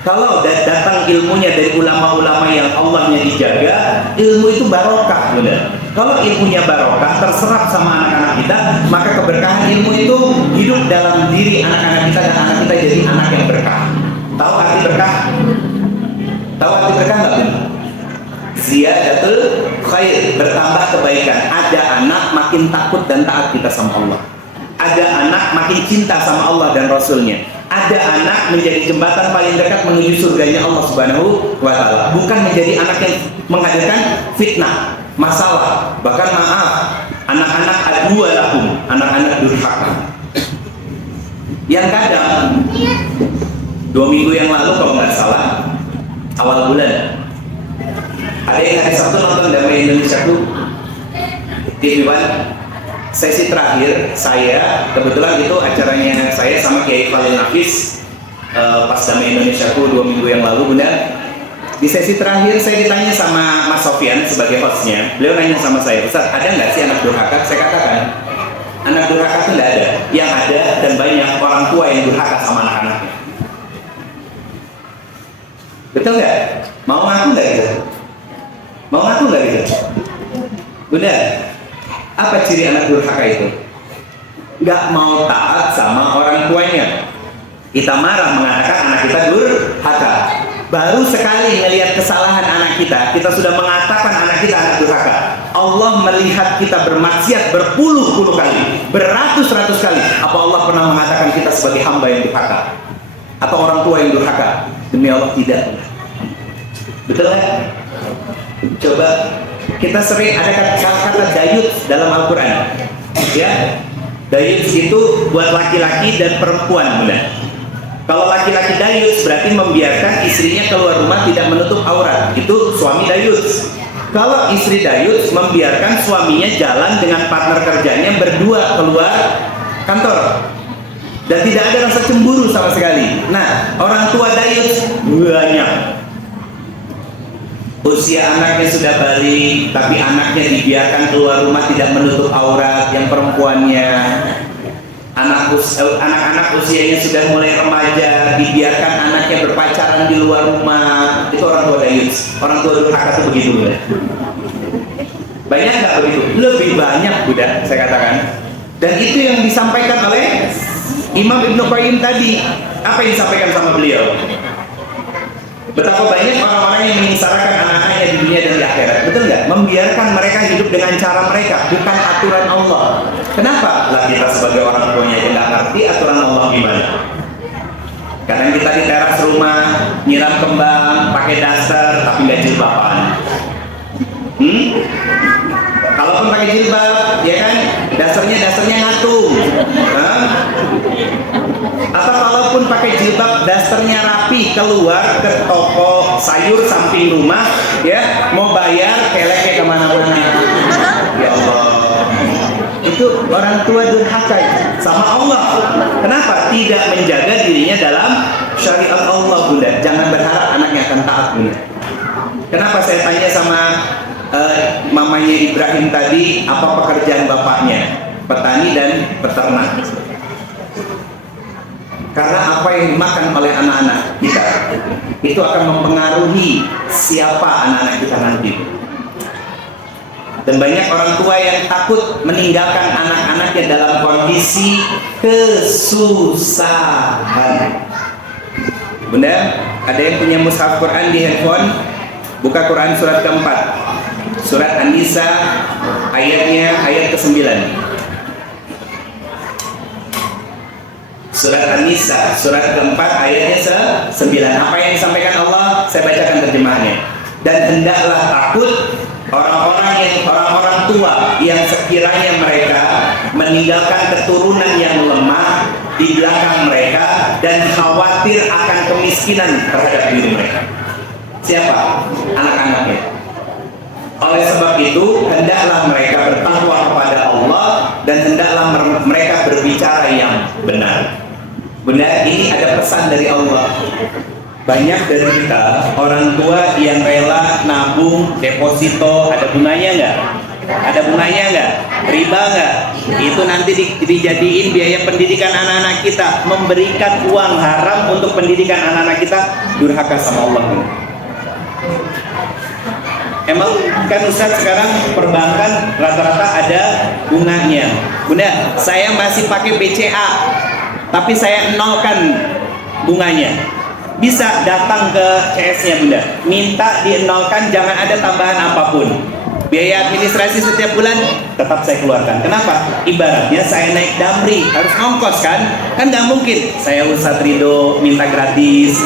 Kalau datang ilmunya dari ulama-ulama yang Allahnya dijaga, ilmu itu barokah, Bunda. Kalau ilmunya barokah, terserap sama anak-anak kita, maka keberkahan ilmu itu hidup dalam diri anak-anak kita dan anak kita jadi anak yang berkah. Tahu arti berkah? Tahu arti berkah nggak, Bunda? Ziyadatul khair, bertambah kebaikan. Ada anak makin takut dan taat kita sama Allah. Ada anak makin cinta sama Allah dan Rasulnya. Ada anak menjadi jembatan paling dekat menuju surganya Allah Subhanahu wa Ta'ala. Bukan menjadi anak yang menghadirkan fitnah, masalah. Bahkan maaf, anak-anak adua lakum, anak-anak durhaka. Yang kadang 2 minggu yang lalu kalau nggak salah, awal bulan, ada yang hari Sabtu nonton Damai Indonesia tuh TV One. Sesi terakhir saya, kebetulan itu acaranya saya sama Kiai Khalil Nafis pas Damai Indonesia tuh 2 minggu yang lalu, Bunda. Di sesi terakhir saya ditanya sama Mas Sofyan sebagai hostnya. Beliau nanya sama saya, Ustaz, ada nggak sih anak durhaka? Saya katakan, anak durhaka itu nggak ada. Yang ada dan banyak orang tua yang durhaka sama anak-anaknya. Betul nggak? Mau ngaku nggak gitu? Bunda, apa ciri anak durhaka itu? Nggak mau taat sama orang tuanya. Kita marah mengatakan anak kita durhaka. Baru sekali melihat kesalahan anak kita sudah mengatakan anak kita anak durhaka. Allah melihat kita bermaksiat berpuluh-puluh kali, beratus-ratus kali. Apa Allah pernah mengatakan kita sebagai hamba yang durhaka? Atau orang tua yang durhaka? Demi Allah tidak. Betul ya? Coba, kita sering ada kata-kata dayut dalam Al-Quran. Ya, dayut itu buat laki-laki dan perempuan, benar. Kalau laki-laki dayus berarti membiarkan istrinya keluar rumah tidak menutup aurat, itu suami dayus. Kalau istri dayus membiarkan suaminya jalan dengan partner kerjanya berdua keluar kantor dan tidak ada rasa cemburu sama sekali. Nah, orang tua dayus banyak. Usia anaknya sudah balik, tapi anaknya dibiarkan keluar rumah tidak menutup aurat, yang perempuannya. Anak-anak usianya sudah mulai remaja, dibiarkan anaknya berpacaran di luar rumah. Itu orang tua dayus. Orang tua durhaka itu begitu, Bunda. Banyak nggak begitu? Lebih banyak, Bunda, saya katakan. Dan itu yang disampaikan oleh Imam Ibnu Qayyim tadi. Apa yang disampaikan sama beliau? Betapa banyak orang-orang yang menyengsarakan anak-anaknya di dunia dan di akhirat. Betul nggak? Membiarkan mereka hidup dengan cara mereka, bukan aturan Allah. Kenapa? Lah kita sebagai orang tuanya yang nggak ngerti aturan Allah gimana. Kadang kita di teras rumah nyiram kembang, pakai daster, tapi nggak jilbaban. Kalaupun pakai jilbab, ya kan, dasarnya ngatung. Atau kalaupun pakai jilbab, dasternya rapi, keluar ke toko sayur samping rumah, ya, mau bayar keleknya kemana-mana. Ya Allah, itu orang tua durhaka sama Allah. Kenapa? Tidak menjaga dirinya dalam syariat Allah, Bunda. Jangan berharap anaknya akan taat, Bunda. Kenapa saya tanya sama mamanya Ibrahim tadi, apa pekerjaan bapaknya? Petani dan peternak. Karena apa yang dimakan oleh anak-anak kita itu akan mempengaruhi siapa anak-anak kita nanti. Dan banyak orang tua yang takut meninggalkan anak-anaknya dalam kondisi kesusahan. Bunda, ada yang punya mushaf Quran di handphone? Buka Quran surat keempat, surat An-Nisa, ayat ke-9. Surat An-Nisa, surat keempat, ayatnya ke-9. Apa yang disampaikan Allah? Saya bacakan terjemahannya. Dan hendaklah takut orang-orang tua yang sekiranya mereka meninggalkan keturunan yang lemah di belakang mereka dan khawatir akan kemiskinan terhadap diri mereka. Siapa? Anak-anaknya. Oleh sebab itu, hendaklah mereka bertakwa kepada Allah dan hendaklah mereka berbicara yang benar. Benar, ini ada pesan dari Allah. Banyak dari kita orang tua yang rela nabung deposito, ada bunganya nggak? Ada bunganya nggak? Riba nggak? Itu nanti dijadiin biaya pendidikan anak-anak kita. Memberikan uang haram untuk pendidikan anak-anak kita, durhaka sama Allah. Emang kan Ustaz sekarang perbankan rata-rata ada bunganya. Bunda, saya masih pakai BCA, tapi saya nolkan bunganya. Bisa datang ke CS-nya Bunda, minta dienolkan, jangan ada tambahan apapun. Biaya administrasi setiap bulan tetap saya keluarkan. Kenapa? Ibaratnya saya naik Damri, harus ongkos kan? Kan nggak mungkin saya Ustaz Ridho minta gratis.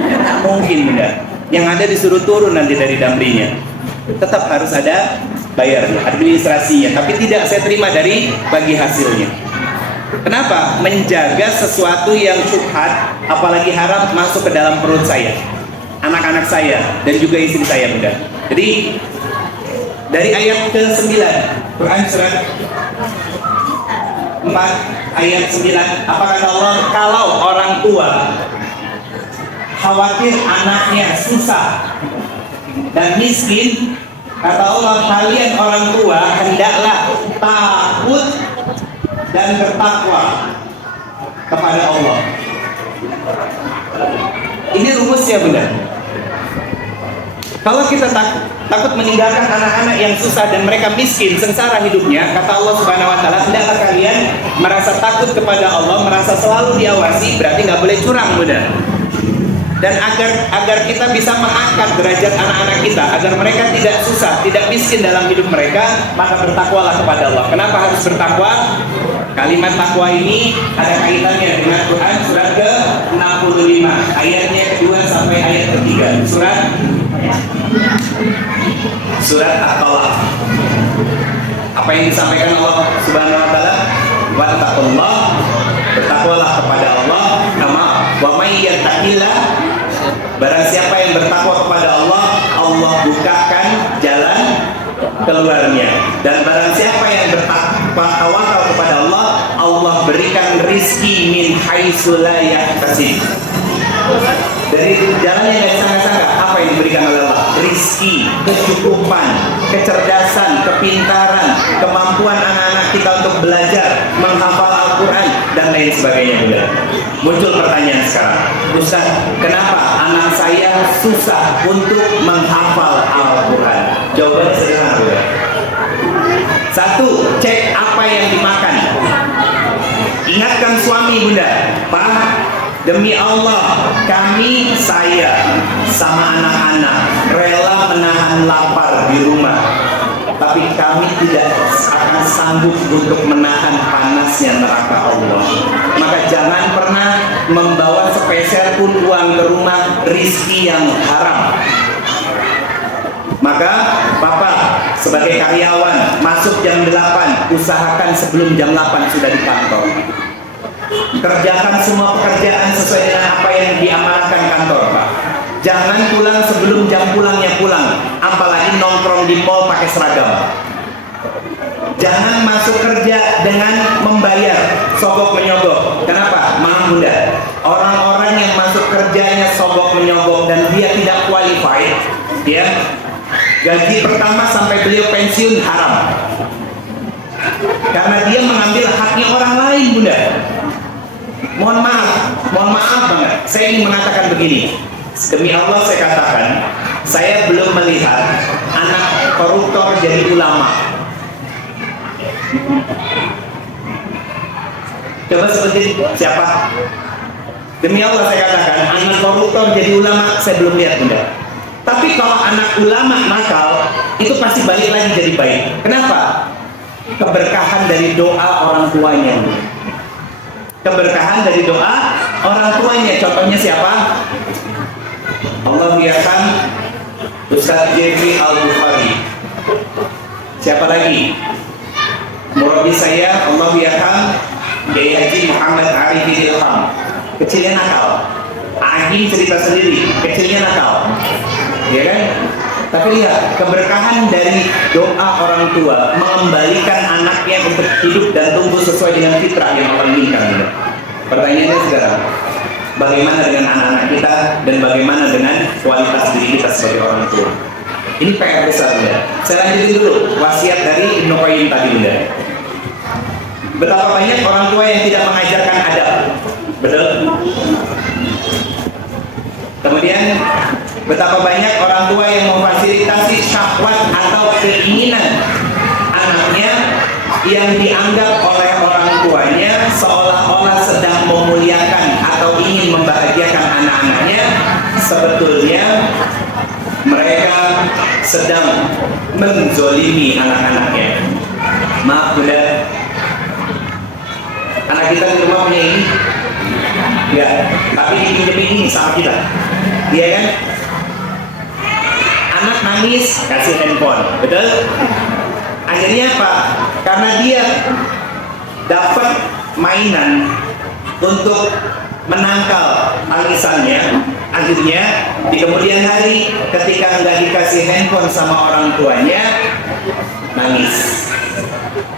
Nggak mungkin Bunda. Yang ada disuruh turun nanti dari Damrinya. Tetap harus ada bayarnya, administrasinya, tapi tidak saya terima dari bagi hasilnya. Kenapa? Menjaga sesuatu yang syubhat, apalagi haram, masuk ke dalam perut saya, anak-anak saya, dan juga istri saya, Bunda. Jadi dari ayat ke-9 Quran surat 4 ayat 9, apa kata Allah? Kalau orang tua khawatir anaknya susah dan miskin, kata Allah, kalian orang tua hendaklah takut dan bertakwa kepada Allah. Ini rumusnya Bunda. Kalau kita takut meninggalkan anak-anak yang susah dan mereka miskin, sengsara hidupnya, kata Allah Subhanahu wa taala, hendaklah kalian merasa takut kepada Allah, merasa selalu diawasi, berarti nggak boleh curang, Bunda. Dan agar kita bisa mengangkat derajat anak-anak kita, agar mereka tidak susah, tidak miskin dalam hidup mereka, maka bertakwalah kepada Allah. Kenapa harus bertakwa? Kalimat takwa ini ada kaitannya dengan Quran surat ke-65, ayatnya kedua sampai ayat ketiga. Surat At-Talaq. Apa yang disampaikan Allah Subhanahu wa taala? Wattaqullah, bertakwalah kepada Allah, wa may yattaqillah, barang siapa yang bertakwa kepada Allah, Allah bukakan jalan keluarnya. Dan barang siapa yang bertawakal kepada Allah, Allah berikan rizki min haitsu la yahtasib. Dari jalan yang tidak disangka-sangka. Apa yang diberikan oleh Allah? Rizki, kecukupan, kecerdasan, kepintaran, kemampuan anak-anak kita untuk belajar, menghafal Al-Quran, dan lain sebagainya. Bunda. Muncul pertanyaan sekarang, Ustaz, kenapa anak saya susah untuk menghafal Al-Quran? Jawabannya sederhana, Bunda. Satu, cek apa yang dimakan. Ingatkan suami, Bunda. Pak, demi Allah, saya sama anak-anak rela menahan lapar di rumah, tapi kami tidak akan sanggup untuk menahan panasnya neraka Allah. Maka jangan pernah membawa sepeser pun uang ke rumah rizki yang haram. Maka Papa sebagai karyawan masuk jam 8, usahakan sebelum jam 8 sudah di kantor. Kerjakan semua pekerjaan sesuai dengan apa yang diamanahkan kantor, Pak. Jangan pulang sebelum jam pulangnya pulang, apalagi nongkrong di mall pakai seragam. Jangan masuk kerja dengan membayar sogok menyogok. Kenapa? Maaf, Bunda, orang-orang yang masuk kerjanya sogok menyogok dan dia tidak qualified, ya, gaji pertama sampai beliau pensiun haram, karena dia mengambil haknya orang lain, Bunda. Mohon maaf banget, saya ingin mengatakan begini. Demi Allah saya katakan, saya belum melihat anak koruptor jadi ulama. Coba sebutin siapa? Demi Allah saya katakan, anak koruptor jadi ulama saya belum lihat, Bunda. Tapi kalau anak ulama nakal, itu pasti balik lagi jadi baik. Kenapa? Keberkahan dari doa orang tuanya. Keberkahan dari doa orang tuanya. Contohnya siapa? Allah biarkan Ustaz Jeffrey Al-Bukhari. Siapa lagi? Murabi saya, Allah biarkan Kiai Haji Muhammad Arifin Ilham. Kecilnya nakal. Agi cerita sendiri, kecilnya nakal, ya kan? Tapi lihat, keberkahan dari doa orang tua mengembalikan anaknya untuk hidup dan tumbuh sesuai dengan fitrah yang Allah inginkan. Pertanyaannya sekarang, bagaimana dengan anak-anak kita dan bagaimana dengan kualitas diri kita sebagai orang tua? Ini PR besar, Bunda. Saya lanjutin dulu wasiat dari Ibnu Qayyim tadi, Bunda. Betapa banyak orang tua yang tidak mengajarkan adab, betul? Kemudian betapa banyak orang tua yang memfasilitasi syahwat atau keinginan anaknya yang dianggap oleh orang tuanya seolah-olah sedang memuliakan atau ingin membahagiakan anak-anaknya. Sebetulnya mereka sedang menzolimi anak-anaknya. Maaf, Bunda, anak kita di rumah punya ini? Enggak, tapi dipinjemin ini sama kita, iya kan? Anak nangis, kasih handphone, betul? Akhirnya apa? Karena dia dapat mainan untuk menangkal tangisannya, akhirnya di kemudian hari ketika nggak dikasih handphone sama orang tuanya, nangis.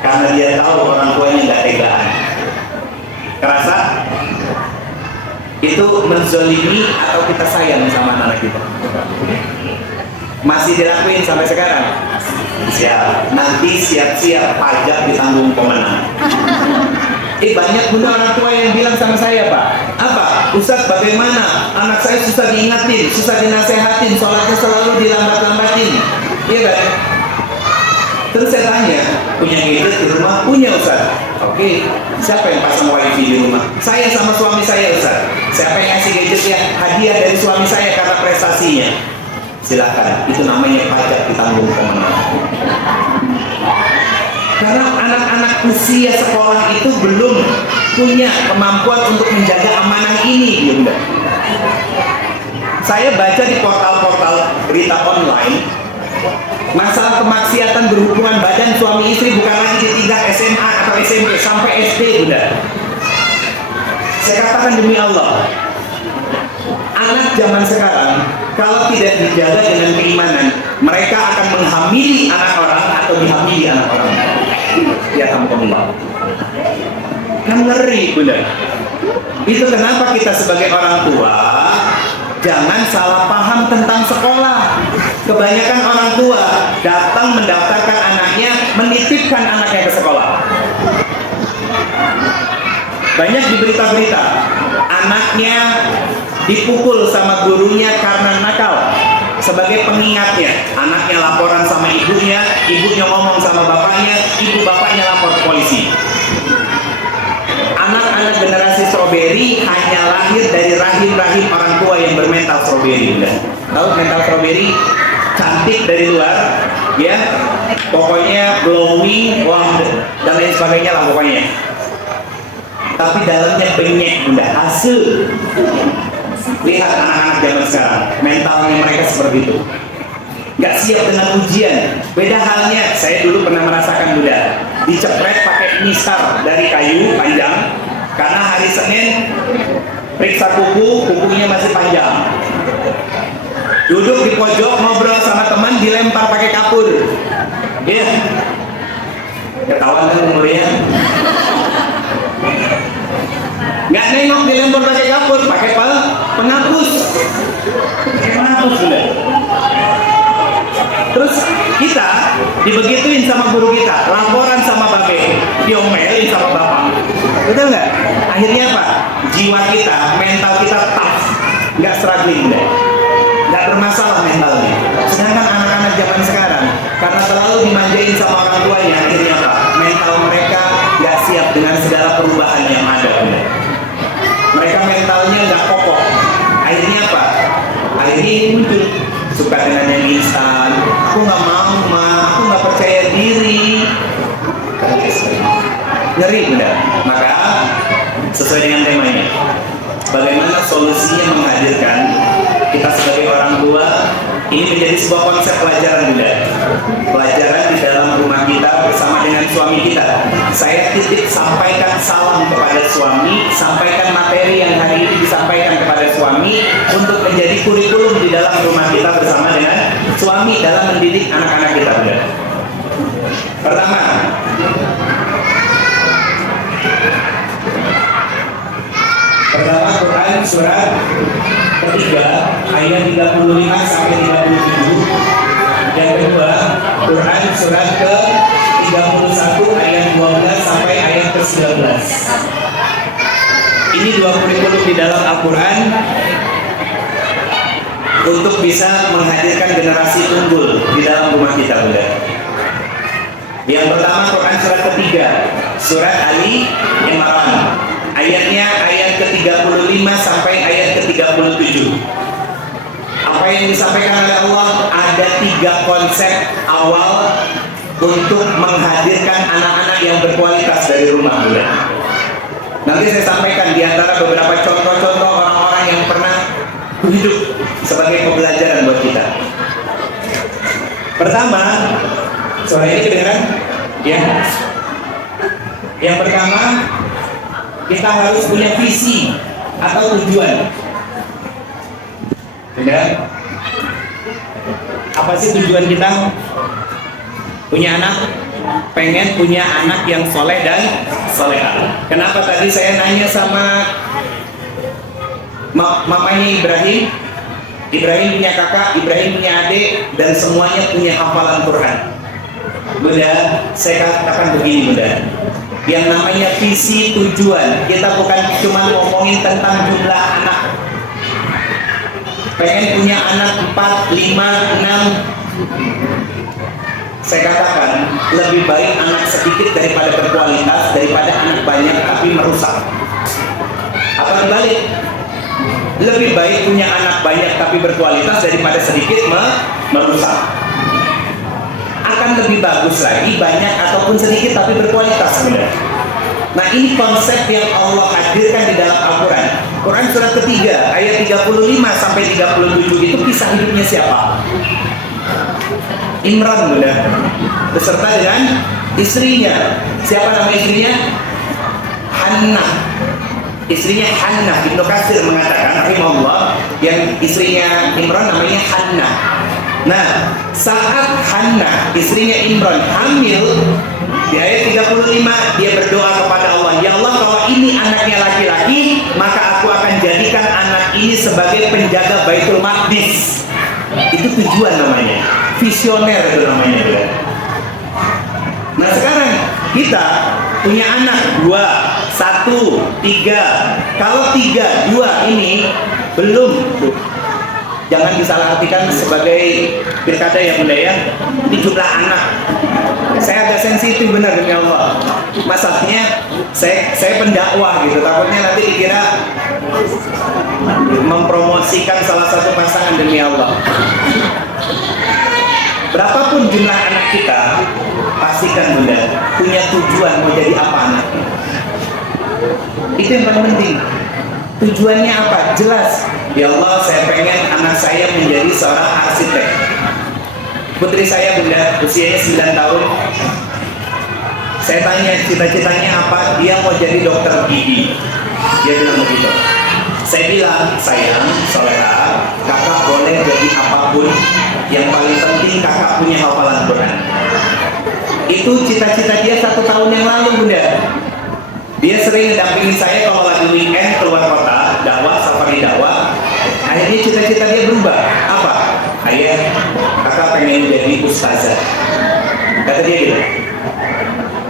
Karena dia tahu orang tuanya nggak tegaan. Kerasa? Itu menzolimi atau kita sayang sama anak kita? Masih dilakuin sampai sekarang? Siap. Nanti siap-siap pajak ditanggung pemenang. Banyak bunda orang tua yang bilang sama saya, Pak, apa? Ustadz, bagaimana? Anak saya susah diingatin, susah dinasehatin, sholatnya selalu dilambat-lambatin. Iya kan? Terus saya tanya, punya gadget di rumah? Punya, Ustadz. Oke, siapa yang pasang wifi di rumah? Saya sama suami saya, Ustadz. Siapa yang ngasih gadgetnya? Hadiah dari suami saya karena prestasinya. Silakan, itu namanya pajak ditanggung pemenang. Karena anak-anak usia sekolah itu belum punya kemampuan untuk menjaga amanah ini, Bunda. Saya baca di portal-portal berita online, masalah kemaksiatan berhubungan badan suami istri bukan lagi di tingkat SMA atau SMP, sampai SD, Bunda. Saya katakan demi Allah, anak zaman sekarang kalau tidak dijaga dengan keimanan, mereka akan menghamili anak orang atau dihamili anak orang. Ya alhamdulillah. Kan ngeri, Bunda. Itu kenapa kita sebagai orang tua jangan salah paham tentang sekolah. Kebanyakan orang tua datang mendaftarkan anaknya, menitipkan anaknya ke sekolah. Banyak di berita-berita, anaknya dipukul sama gurunya karena nakal. Sebagai pengingatnya, anaknya laporan sama ibunya, ibunya ngomong sama bapaknya, ibu bapaknya lapor ke polisi. Anak-anak generasi strawberry hanya lahir dari rahim-rahim orang tua yang bermental strawberry. Tahu mental strawberry? Cantik dari luar, ya, pokoknya glowing, wah, dan lain sebagainya lah pokoknya. Tapi dalamnya penyek, Bunda, hasil. Lihat anak-anak zaman sekarang, mentalnya mereka seperti itu. Gak siap dengan ujian. Beda halnya, saya dulu pernah merasakan, Bunda, dicepret pakai mistar dari kayu panjang, karena hari Senin periksa kukunya masih panjang. Duduk di pojok ngobrol sama teman, dilempar pakai kapur. Iya, ketahuan kan umurnya. Nggak nengok, dilempar pakai kapur, pakai penghapus. Pakai penghapus, Bunda. Terus kita dibegituin sama guru kita, laporan sama babe, diomelin sama bapak. Betul nggak? Akhirnya apa? Jiwa kita, mental kita tough, nggak struggling, nggak bermasalah mentalnya. Sedangkan anak-anak zaman sekarang, karena selalu dimanjain sama orang tuanya, akhirnya apa? Mental mereka nggak siap dengan segala perubahan yang ada. Mereka mentalnya nggak kokoh. Akhirnya apa? Akhirnya muncul suka dengan yang instan. Aku nggak mau, ma, aku nggak percaya diri. Ngeri, Bunda. Maka sesuai dengan temanya, bagaimana solusinya menghadirkan kita sebagai orang tua ini menjadi sebuah konsep pelajaran, Bunda. Pelajaran di dalam rumah kita bersama dengan suami kita. Saya titip sampaikan salam kepada suami, sampaikan materi yang hari ini disampaikan kepada suami untuk menjadi kurikulum di dalam rumah kita bersama dengan suami dalam mendidik anak-anak kita, Bunda. Pertama, Quran surat ketiga ayat 35 sampai 37. Yang kedua, Quran surat ke 31 ayat 12 sampai ayat ke 19. Ini dua kurikulum di dalam Al-Quran untuk bisa menghadirkan generasi unggul di dalam rumah kita, Bunda. Yang pertama, Quran surat ketiga, surat Ali Imran, ayatnya ayat ke-35 sampai ayat ke-37. Apa yang disampaikan oleh Allah? Ada 3 konsep awal untuk menghadirkan anak-anak yang berkualitas dari rumah, Bunda. Nanti saya sampaikan di antara beberapa contoh-contoh orang-orang yang pernah hidup sebagai pembelajaran buat kita. Pertama, suara ini kedengeran? Ya. Yang pertama, kita harus punya visi atau tujuan. Benar? Apa sih tujuan kita? Punya anak, pengen punya anak yang soleh dan solehah. Kenapa tadi saya nanya sama mamanya Ibrahim? Ibrahim punya kakak, Ibrahim punya adik, dan semuanya punya hafalan Quran. Bunda, saya katakan begini, Bunda. yang namanya visi tujuan. Kita bukan cuma ngomongin tentang jumlah anak. Pengen punya anak 4, 5, 6. Saya katakan lebih baik anak sedikit daripada berkualitas daripada anak banyak tapi merusak. Apa dibalik? Lebih baik punya anak banyak tapi berkualitas daripada sedikit merusak. Akan lebih bagus lagi banyak ataupun sedikit tapi berkualitas, benar. Nah, ini konsep yang Allah hadirkan di dalam Al-Quran. Quran surat ketiga ayat 35 sampai 37 itu kisah hidupnya siapa? Imran, benar. Beserta dengan istrinya. Siapa nama istrinya? Hannah. Istrinya Hannah. Ibnu Katsir mengatakan rahimahullah yang istrinya Imran namanya Hannah. Nah, saat Hannah istrinya Imran hamil di ayat 35 dia berdoa kepada Allah, ya Allah, kalau ini anaknya laki-laki maka aku akan jadikan anak ini sebagai penjaga Baitul Maqdis. Itu tujuan namanya, visioner itu namanya. Nah, sekarang kita punya anak 2, 1, 3. Kalau 3, 2 ini belum, jangan disalahartikan sebagai pilkada ya bunda ya. Ini jumlah anak. Saya agak sensitif benar demi Allah. Masalahnya saya pendakwah gitu. Takutnya nanti dikira mempromosikan salah satu pasangan demi Allah. Berapapun jumlah anak kita, pastikan bunda punya tujuan mau jadi apa anaknya. Itu yang paling penting. Tujuannya apa? Jelas. Ya Allah, saya pengen anak saya menjadi seorang arsitek. Putri saya bunda usianya 9 tahun. Saya tanya cita-citanya apa? Dia mau jadi dokter gigi. Dia bilang begitu. Saya bilang, sayang, Soleha, kakak boleh jadi apapun. Yang paling penting kakak punya hafalan Quran. Itu cita-cita dia 1 tahun yang lalu bunda. Dia sering dampingin saya kalau lagi weekend keluar kota, dakwah, safari dakwah. Akhirnya cita-cita dia berubah. Apa? Ayah, kakak pengen jadi ustazah. Kata dia gitu.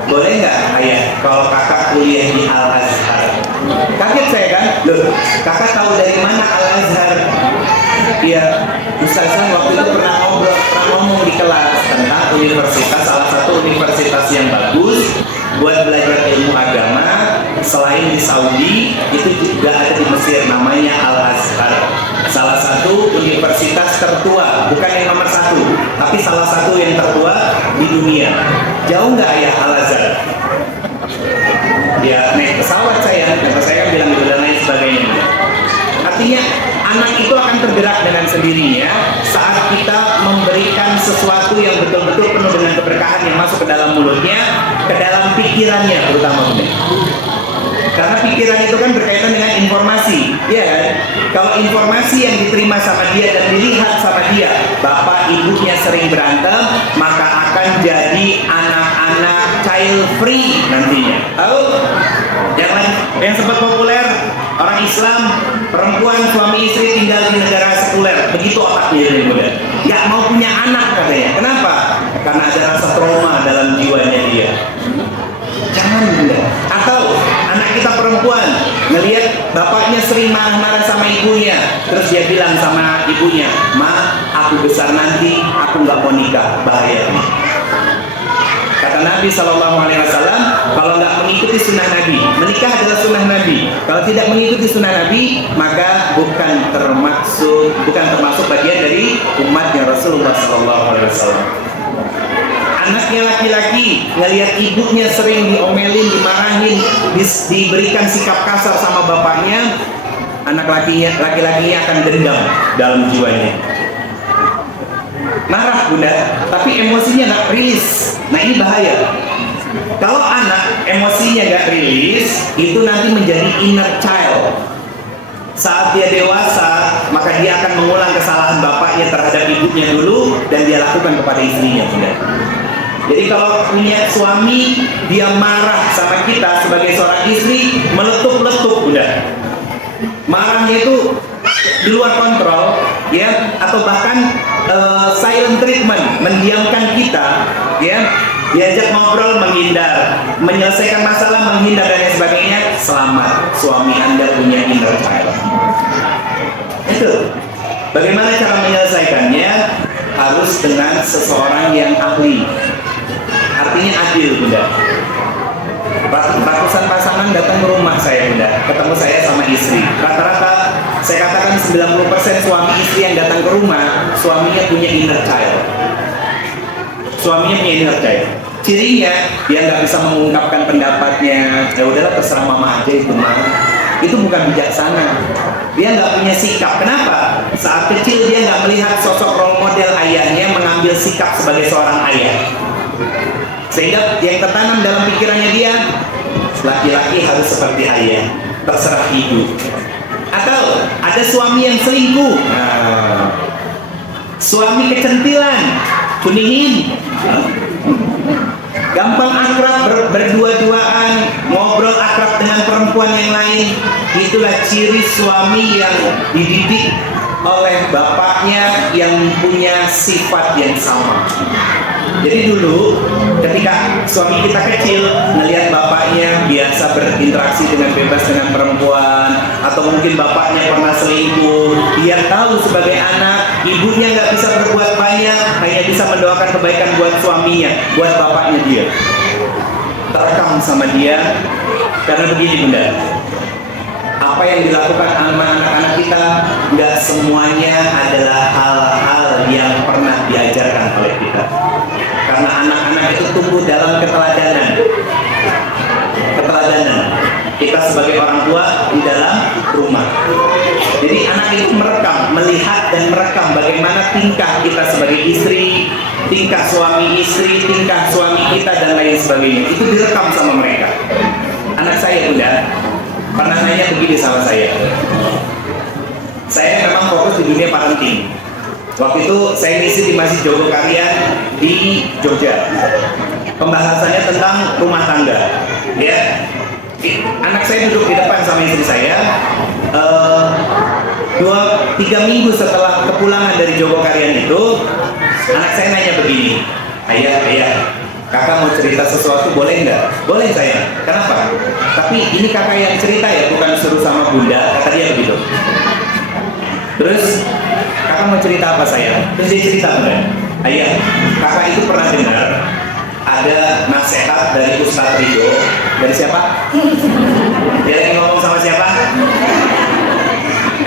Boleh nggak ayah kalau kakak kuliah di Al-Azhar? Kaget saya kan? Loh, kakak tahu dari mana Al-Azhar? Dia ustazah waktu itu pernah ngomong di kelas tentang universitas, salah satu universitas yang bagus buat belajar ilmu agama selain di Saudi, itu juga ada di Mesir, namanya Al-Azhar. Salah satu universitas tertua, bukan yang nomor 1, tapi salah satu yang tertua di dunia. Jauh nggak ayah Al-Azhar? Dia naik pesawat saya bilang gitu dan lain sebagainya. Artinya anak itu akan tergerak dengan sendirinya saat kita memberikan sesuatu yang betul-betul penuh dengan keberkahan yang masuk ke dalam mulutnya, ke dalam pikirannya terutama. Karena pikiran itu kan berkaitan dengan informasi, ya kan? Kalau informasi yang diterima sama dia dan dilihat sama dia, bapak ibunya sering berantem, maka akan jadi anak-anak child free nantinya. Tahu? Yang sempat populer, orang Islam, perempuan suami istri tinggal di negara sekuler, begitu otaknya ini muda. Gak mau punya anak katanya. Kenapa? Karena ada rasa trauma dalam jiwanya dia. Jangan bunda. Atau anak kita perempuan ngelihat bapaknya sering marah-marah sama ibunya, terus dia bilang sama ibunya, ma, aku besar nanti aku nggak mau nikah, bahaya. Kata Nabi SAW, kalau nggak mengikuti sunnah Nabi, menikah adalah sunnah Nabi. Kalau tidak mengikuti sunnah Nabi, maka bukan termasuk bagian dari umatnya Rasulullah SAW. Anaknya laki-laki ngelihat ibunya sering diomelin, dimarahin, diberikan sikap kasar sama bapaknya, anak laki-lakinya akan dendam dalam jiwanya. Marah bunda, tapi emosinya nggak rilis. Nah ini bahaya. Kalau anak emosinya nggak rilis, itu nanti menjadi inner child. Saat dia dewasa, maka dia akan mengulang kesalahan bapaknya terhadap ibunya dulu dan dia lakukan kepada istrinya bunda. Jadi kalau punya suami dia marah sama kita sebagai seorang istri, meletup-letup bunda. Marahnya itu di luar kontrol, ya, atau bahkan silent treatment, mendiamkan kita, ya, diajak ngobrol menghindar, menyelesaikan masalah menghindar dan lain sebagainya, selamat, suami Anda punya inner child. Itu. Bagaimana cara menyelesaikannya? Harus dengan seseorang yang ahli. Artinya adil, Bunda. Ratusan pasangan datang ke rumah saya, Bunda, ketemu saya sama istri. Rata-rata saya katakan 90% suami istri yang datang ke rumah, suaminya punya inner child. Suaminya punya inner child. Cirinya, dia nggak bisa mengungkapkan pendapatnya. Ya udahlah, terserah mama aja itu mah. Itu bukan bijaksana. Dia nggak punya sikap. Kenapa? Saat kecil dia nggak melihat sosok role model ayahnya mengambil sikap sebagai seorang ayah. Sehingga yang tertanam dalam pikirannya dia, laki-laki harus seperti ayah, terserah ibu. Atau ada suami yang selingkuh, suami kecentilan, kuningin, gampang akrab, berdua-duaan, ngobrol akrab dengan perempuan yang lain. Itulah ciri suami yang dididik oleh bapaknya yang punya sifat yang sama. Jadi dulu ketika suami kita kecil melihat bapaknya biasa berinteraksi dengan bebas dengan perempuan, atau mungkin bapaknya pernah selingkuh, dia tahu sebagai anak ibunya nggak bisa berbuat banyak, hanya bisa mendoakan kebaikan buat suaminya, buat bapaknya dia. Terekam sama dia. Karena begini, Bunda, apa yang dilakukan sama anak-anak kita nggak semuanya adalah hal-hal yang pernah diajarkan oleh kita. Karena anak-anak itu tumbuh dalam keteladanan. Kita sebagai orang tua di dalam rumah. Jadi anak itu merekam, melihat dan merekam bagaimana tingkah kita sebagai istri, tingkah suami istri, tingkah suami kita dan lain sebagainya. Itu direkam sama mereka. Anak saya, Bunda, pernah nanya begini sama saya. Saya memang fokus di dunia parenting. Waktu itu saya ngisi di Masjid Jogokarian di Jogja. Pembahasannya tentang rumah tangga. Ya, anak saya duduk di depan sama istri saya. 2-3 minggu setelah kepulangan dari Jogokarian itu, anak saya nanya begini, ayah, kakak mau cerita sesuatu boleh nggak? Boleh saya. Kenapa? Tapi ini kakak yang cerita ya, bukan suruh sama bunda, kata dia begitu. Terus kakak mau cerita apa saya? Terus dia cerita, Bunda, ayah, kakak itu pernah dengar ada nasihat dari Ustadz Ridho. Dari siapa? Dia lagi ngomong sama siapa?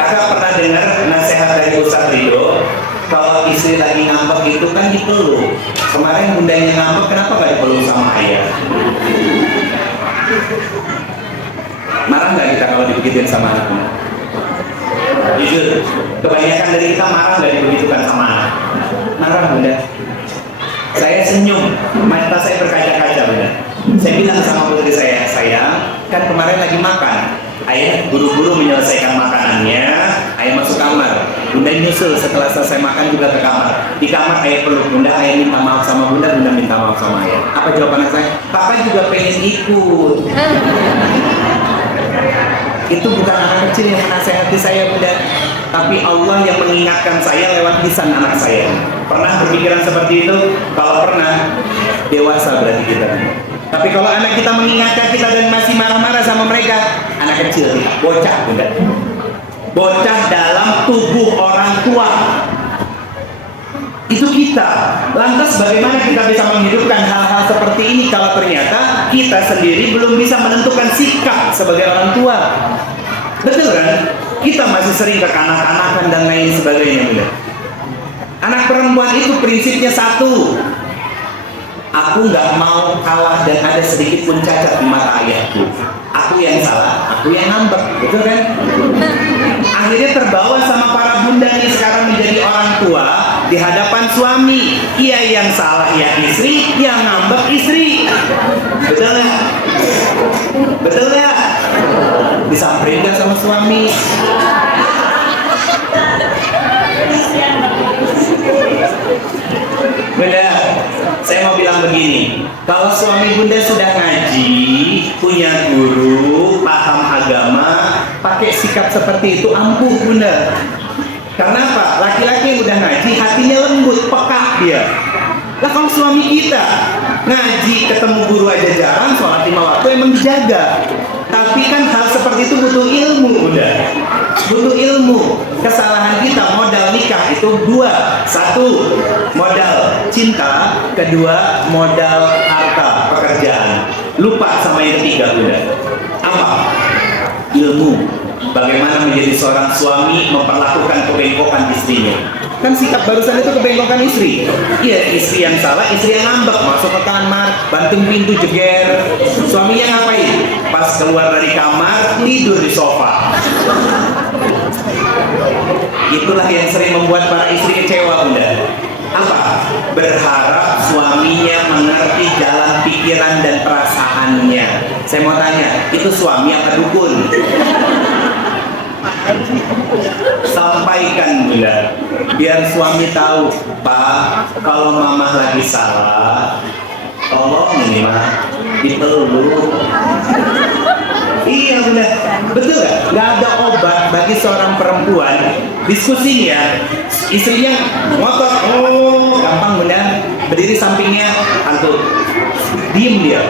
Kakak pernah dengar nasihat dari Ustadz Ridho, kalau istri lagi ngambek itu kan dipeluk. Kemarin bundanya ngambek, kenapa gak dipeluk sama ayah? Marah nggak kita kalau dibegituin sama anaknya? Jujur, kebanyakan dari kita marah nggak dibegitukan sama anak. Marah, Bunda. Saya senyum, mata saya berkaca-kaca, Bunda. Saya bilang sama putri saya, sayang, kan kemarin lagi makan. Ayah buru-buru menyelesaikan makanannya, ayah masuk kamar. Bunda nyusul setelah selesai makan juga ke kamar. Di kamar ayah peluk Bunda, ayah minta maaf sama Bunda, Bunda minta maaf sama ayah. Apa jawaban anak saya? Papa juga pengen ikut. Itu bukan anak kecil yang menasehati saya, Bunda, tapi Allah yang mengingatkan saya lewat lisan anak saya. Pernah berpikiran seperti itu? Kalau pernah, dewasa berarti kita. Tapi kalau anak kita mengingatkan kita dan masih marah-marah sama mereka, anak kecil, bocah, Bunda. Bocah dalam tubuh orang tua. Itu kita. Lantas bagaimana kita bisa menghidupkan hal-hal seperti ini kalau ternyata kita sendiri belum bisa menentukan sikap sebagai orang tua? Betul kan? Kita masih sering kekanak-kanakan dan lain sebagainya, Bunda. Anak perempuan itu prinsipnya satu, aku nggak mau kalah dan ada sedikit pun cacat di mata ayahku. Aku yang salah, aku yang ngambek, betul kan? Akhirnya terbawa sama para bunda nih sekarang menjadi orang tua di hadapan suami. Ia yang salah ya istri, yang ngambek istri. Betul ya? Betul ya? Disamperin gak sama suami? Bunda, saya mau bilang begini, kalau suami bunda sudah ngaji, punya guru, paham agama, pakai sikap seperti itu ampuh, Bunda. Karena apa? Laki-laki yang udah ngaji hatinya lembut, peka dia. Lah kalau suami kita ngaji ketemu guru aja jarang, sholat 5 waktu emang dijaga. Tapi kan hal seperti itu butuh ilmu, udah. Butuh ilmu. Kesalahan kita modal nikah itu 2. 1, modal cinta. 2, modal harta, pekerjaan. Lupa sama yang ketiga, udah. Apa? Ilmu. Bagaimana menjadi seorang suami memperlakukan kebengkokan istrinya. Kan sikap barusan itu kebengkokan istri. Iya, istri yang salah, istri yang ngambek, masuk ke kamar, banting pintu, jeger. Suaminya ngapain? Pas keluar dari kamar, tidur di sofa. Itulah yang sering membuat para istri kecewa, Bunda. Apa? Berharap suaminya mengerti jalan pikiran dan perasaannya. Saya mau tanya, itu suami apa dukun? Sampaikan, Bunda, biar suami tahu, Pak, kalau mama lagi salah, tolong ini mah dipeluk. Iya, Bunda, betul nggak? Nggak ada obat bagi seorang perempuan diskusinya, istrinya ngotot, gampang, Bunda, berdiri sampingnya, antuk, diem dia,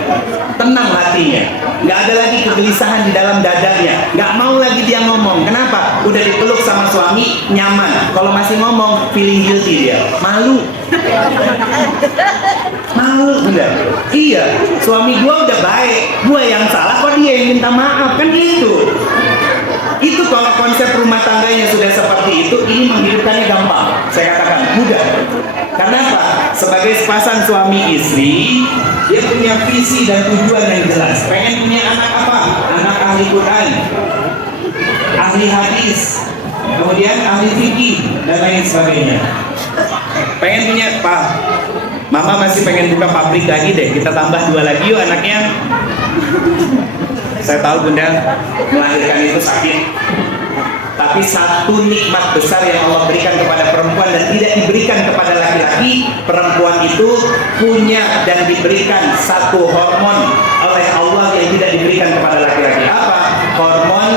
tenang hatinya, nggak ada lagi kegelisahan di dalam dadanya, nggak mau lagi dia ngomong. Kenapa? Udah dipeluk sama suami, nyaman. Kalau masih ngomong, feeling guilty dia, malu. Malu, bener. Iya, suami gua udah baik, gua yang salah, kok dia yang minta maaf, kan gitu. Itu kalau konsep rumah tangganya sudah seperti itu, ini menghidupkannya gampang. Saya katakan mudah. Karena apa? Sebagai sepasang suami istri, dia punya visi dan tujuan yang jelas. Pengen punya anak apa? Anak ahli Quran, ahli hadis, kemudian ahli fikih dan lain sebagainya. Pengen punya, Pak, Mama masih pengen buka pabrik lagi deh. Kita tambah 2 lagi yuk anaknya. Saya tahu Bunda melahirkan itu sakit, tapi satu nikmat besar yang Allah berikan kepada perempuan dan tidak diberikan kepada laki-laki, perempuan itu punya dan diberikan satu hormon oleh Allah yang tidak diberikan kepada laki-laki. Apa? Hormon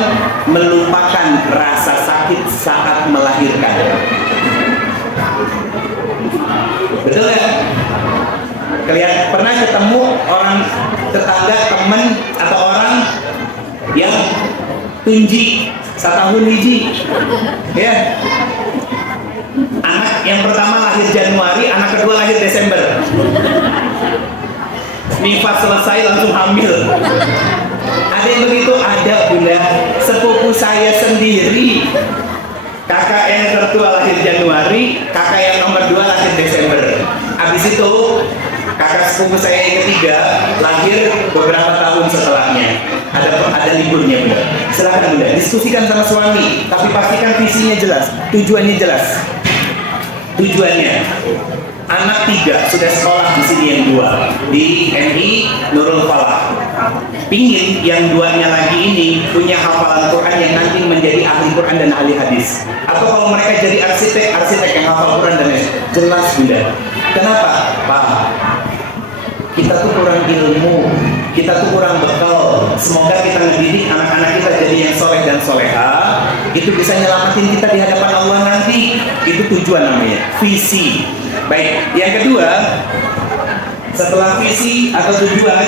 melupakan rasa sakit saat melahirkan. Betul ya? Kalian pernah ketemu orang tetangga, teman atau orang yang tunji setahun hiji, ya? Anak yang pertama lahir Januari, anak kedua lahir Desember. Nifas selesai langsung hamil. Ada yang begitu? Ada, Bunda. Sepupu saya sendiri, kakak yang tertua lahir Januari, kakak yang nomor 2 lahir Desember. Habis itu kakak sepupu saya yang ketiga lahir beberapa tahun setelahnya. Ada liburnya, Bunda. Silakan, Bunda, diskusikan sama suami, tapi pastikan visinya jelas, tujuannya jelas. Tujuannya, anak 3 sudah sekolah di sini, yang 2 di MI Nurul Falah. Pingin yang 2-nya lagi ini punya hafalan Quran yang nanti menjadi ahli Quran dan ahli hadis. Atau kalau mereka jadi arsitek yang hafal Quran dan jelas, Bunda. Kenapa? Pak, kita tuh kurang ilmu, kita tuh kurang bekal. Semoga kita ngedidik anak-anak kita jadi yang soleh dan soleha. Itu bisa nyelamatin kita di hadapan Allah nanti. Itu tujuan namanya, visi. Baik, yang kedua, setelah visi atau tujuan,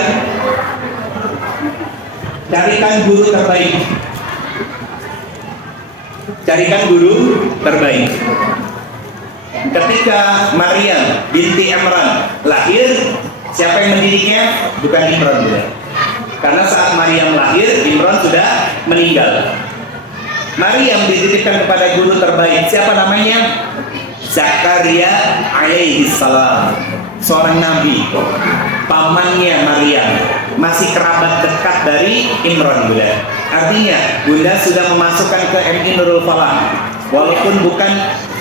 carikan guru terbaik. Carikan guru terbaik. Ketika Maryam binti Imran lahir, siapa yang mendidiknya? Bukan Imran, Bunda. Karena saat Maryam lahir, Imran sudah meninggal. Maryam dititipkan kepada guru terbaik. Siapa namanya? Zakaria alaihi salam, seorang nabi, pamannya Maryam, masih kerabat dekat dari Imran, Bunda. Artinya Bunda sudah memasukkan ke MI Nurul Falah, walaupun bukan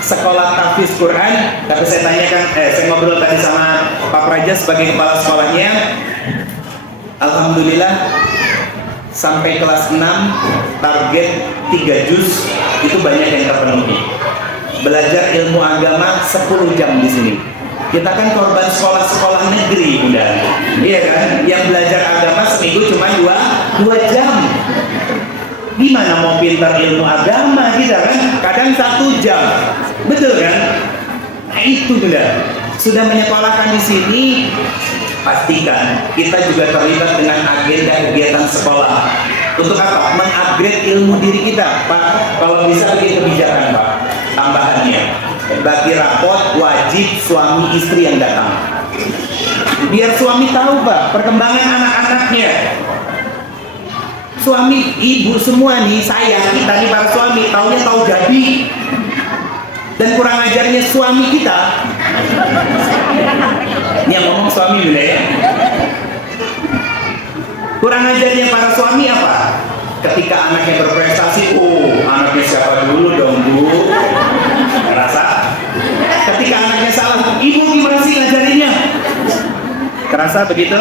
sekolah tahfiz Quran, tapi saya tanyakan, saya ngobrol tadi sama Pak Praja sebagai kepala sekolahnya. Alhamdulillah sampai kelas 6 target 3 juz itu banyak yang terpenuhi. Belajar ilmu agama 10 jam di sini. Kita kan korban sekolah-sekolah negeri, Bunda. Iya kan? Yang belajar agama seminggu cuma 2 jam. Gimana mau pintar ilmu agama kita kan? Kadang 1 jam, betul kan? Nah itu Bunda, sudah menyekolahkan di sini, pastikan kita juga terlibat dengan agenda kegiatan sekolah. Untuk apa? Mengupgrade ilmu diri kita, Pak. Kalau bisa bikin kebijakan, Pak. Tambahannya, bagi rapot wajib suami istri yang datang. Biar suami tahu, Pak, perkembangan anak-anaknya. Suami, ibu semua nih, saya, kita nih para suami, taunya tahu jadi. Dan kurang ajarnya suami kita. Ini yang ngomong suami dulu ya. Kurang ajarnya para suami apa? Ketika anaknya berprestasi, oh anaknya siapa dulu dong Bu? Kerasa? Ketika anaknya salah, ibu gimana sih ngajarinnya? Kerasa begitu?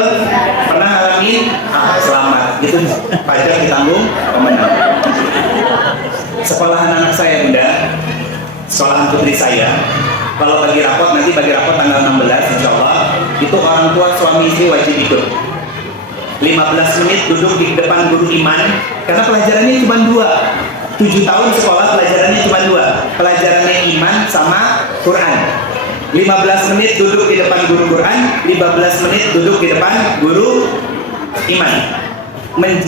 Pernah ngalamin? Ah, selamat. Itu pajak ditanggung pemenang. Sekolahan anak saya Bunda, sekolahan putri saya. Kalau bagi rapot, nanti bagi rapot tanggal 16 insya Allah, itu orang tua suami istri wajib ikut. 15 menit duduk di depan guru iman, karena pelajarannya cuma 2. 7 tahun sekolah pelajarannya cuma 2. Pelajarannya iman sama Quran. 15 menit duduk di depan guru Quran, 15 menit duduk di depan guru iman,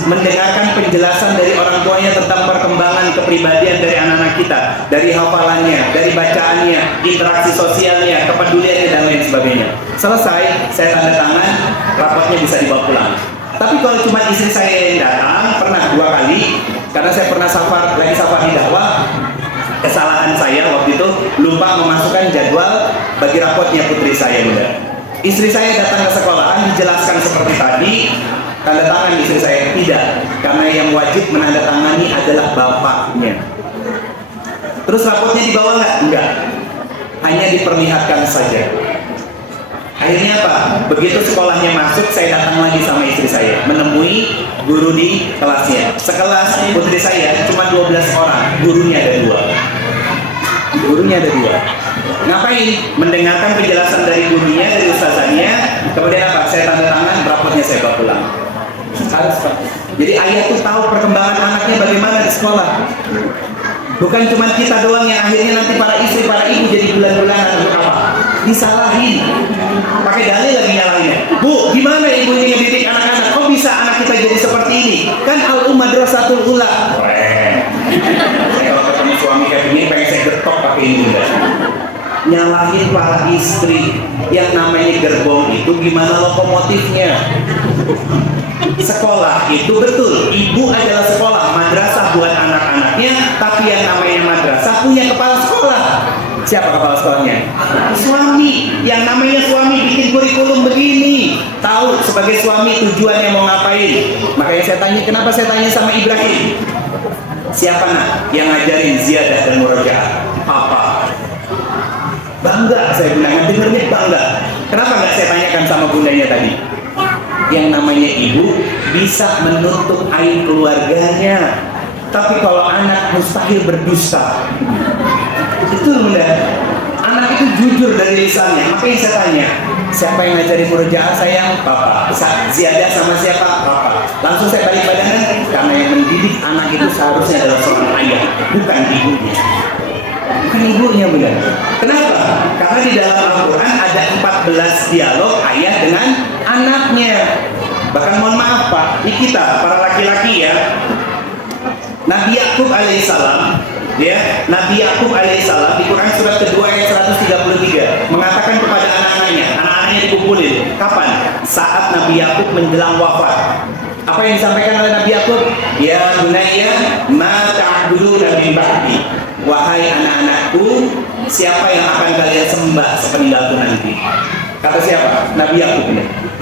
mendengarkan penjelasan dari orang tuanya tentang perkembangan kepribadian dari anak-anak kita, dari hafalannya, dari bacaannya, interaksi sosialnya, kepeduliannya dan lain sebagainya. Selesai, saya tanda tangan, rapotnya bisa dibawa pulang. Tapi kalau cuma istri saya yang datang, pernah 2 kali, karena saya pernah lagi safar di dakwah. Kesalahan saya waktu itu lupa memasukkan jadwal bagi rapotnya putri saya Bunda. Istri saya datang ke sekolahan, dijelaskan seperti tadi, tanda tangan istri saya tidak, karena yang wajib menandatangani adalah bapaknya. Terus rapotnya dibawa nggak? Enggak, hanya diperlihatkan saja. Akhirnya apa? Begitu sekolahnya masuk, saya datang lagi sama istri saya, menemui guru di kelasnya. Sekelas putri saya cuma 12 orang, gurunya ada 2. Gurunya ada 2. Ngapain? Mendengarkan penjelasan dari gurunya, dari ustazahnya. Kemudian apa? Saya tanda tangan, rapotnya saya bawa pulang. Harus Pak. Jadi ayah tuh tahu perkembangan anaknya bagaimana di sekolah. Bukan cuma kita doang yang akhirnya nanti para istri, para ibu jadi bulan-bulanan untuk apa? Disalahin. Pakai dalil lagi nyalahinnya. Bu, gimana ibu ini ngedidik anak-anak? Kok bisa anak kita jadi seperti ini? Kan Al-Madrasatul Ula. Saya kalau ketemu suami kayak gini pengen saya getok pakai ini Bunda. Nyalahin para istri. Yang namanya gerbong itu gimana lokomotifnya? Sekolah itu betul, ibu adalah sekolah, madrasah buat anak-anaknya, tapi yang namanya madrasah punya kepala sekolah. Siapa kepala sekolahnya? Suami. Yang namanya suami bikin kurikulum begini, tahu sebagai suami tujuannya mau ngapain. Makanya saya tanya, kenapa saya tanya sama Ibrahim? Siapa nak yang ngajarin ziyadah dan murajaah? Apa? Bangga saya bilang, dengernya bangga. Kenapa nggak saya tanyakan sama bundanya tadi? Yang namanya ibu bisa menutup aib keluarganya, tapi kalau anak mustahil berdusta. Itu Bunda, anak itu jujur dari lisannya. Makanya saya tanya, siapa yang ngajari murojaah sayang? Papa. Ziyadah sama siapa? Papa. Langsung saya balik badangan, karena yang mendidik anak itu seharusnya adalah seorang ayah, bukan ibunya. Bukan ibunya Bunda. Kenapa? Karena di dalam Al-Quran ada 14 dialog ayah dengan anaknya. Bahkan mohon maaf Pak, ini kita para laki-laki ya, Nabi Yakub alaihissalam, ya, Nabi Yakub alaihissalam di Quran surat kedua ayat 133 mengatakan kepada anak-anaknya dikumpulin. Kapan? Saat Nabi Yakub menjelang wafat. Apa yang disampaikan oleh Nabi Yakub? Ya bunayya ma ta'buduna min ba'di. Wahai anak-anakku, siapa yang akan kalian sembah sepeninggalku nanti? Kata siapa? Nabi Yakub.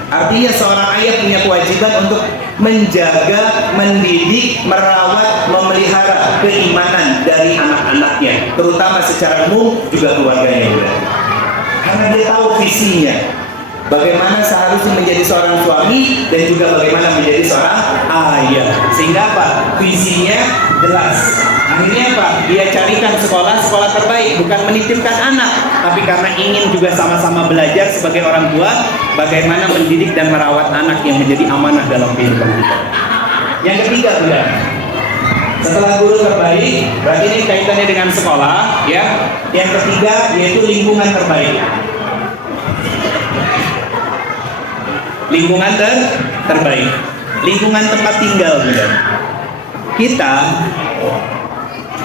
Artinya seorang ayah punya kewajiban untuk menjaga, mendidik, merawat, memelihara keimanan dari anak-anaknya, terutama secara umum juga keluarganya juga. Karena dia tahu visinya, bagaimana seharusnya menjadi seorang suami dan juga bagaimana menjadi seorang ayah. Sehingga apa? Visinya jelas. Akhirnya apa? Dia carikan sekolah terbaik, bukan menitipkan anak, tapi karena ingin juga sama-sama belajar sebagai orang tua bagaimana mendidik dan merawat anak yang menjadi amanah dalam kehidupan kita. Yang ketiga, Bunda, Setelah guru terbaik, berarti ini kaitannya dengan sekolah, ya. Yang ketiga yaitu lingkungan terbaik. Lingkungan terbaik, lingkungan tempat tinggal juga. Kita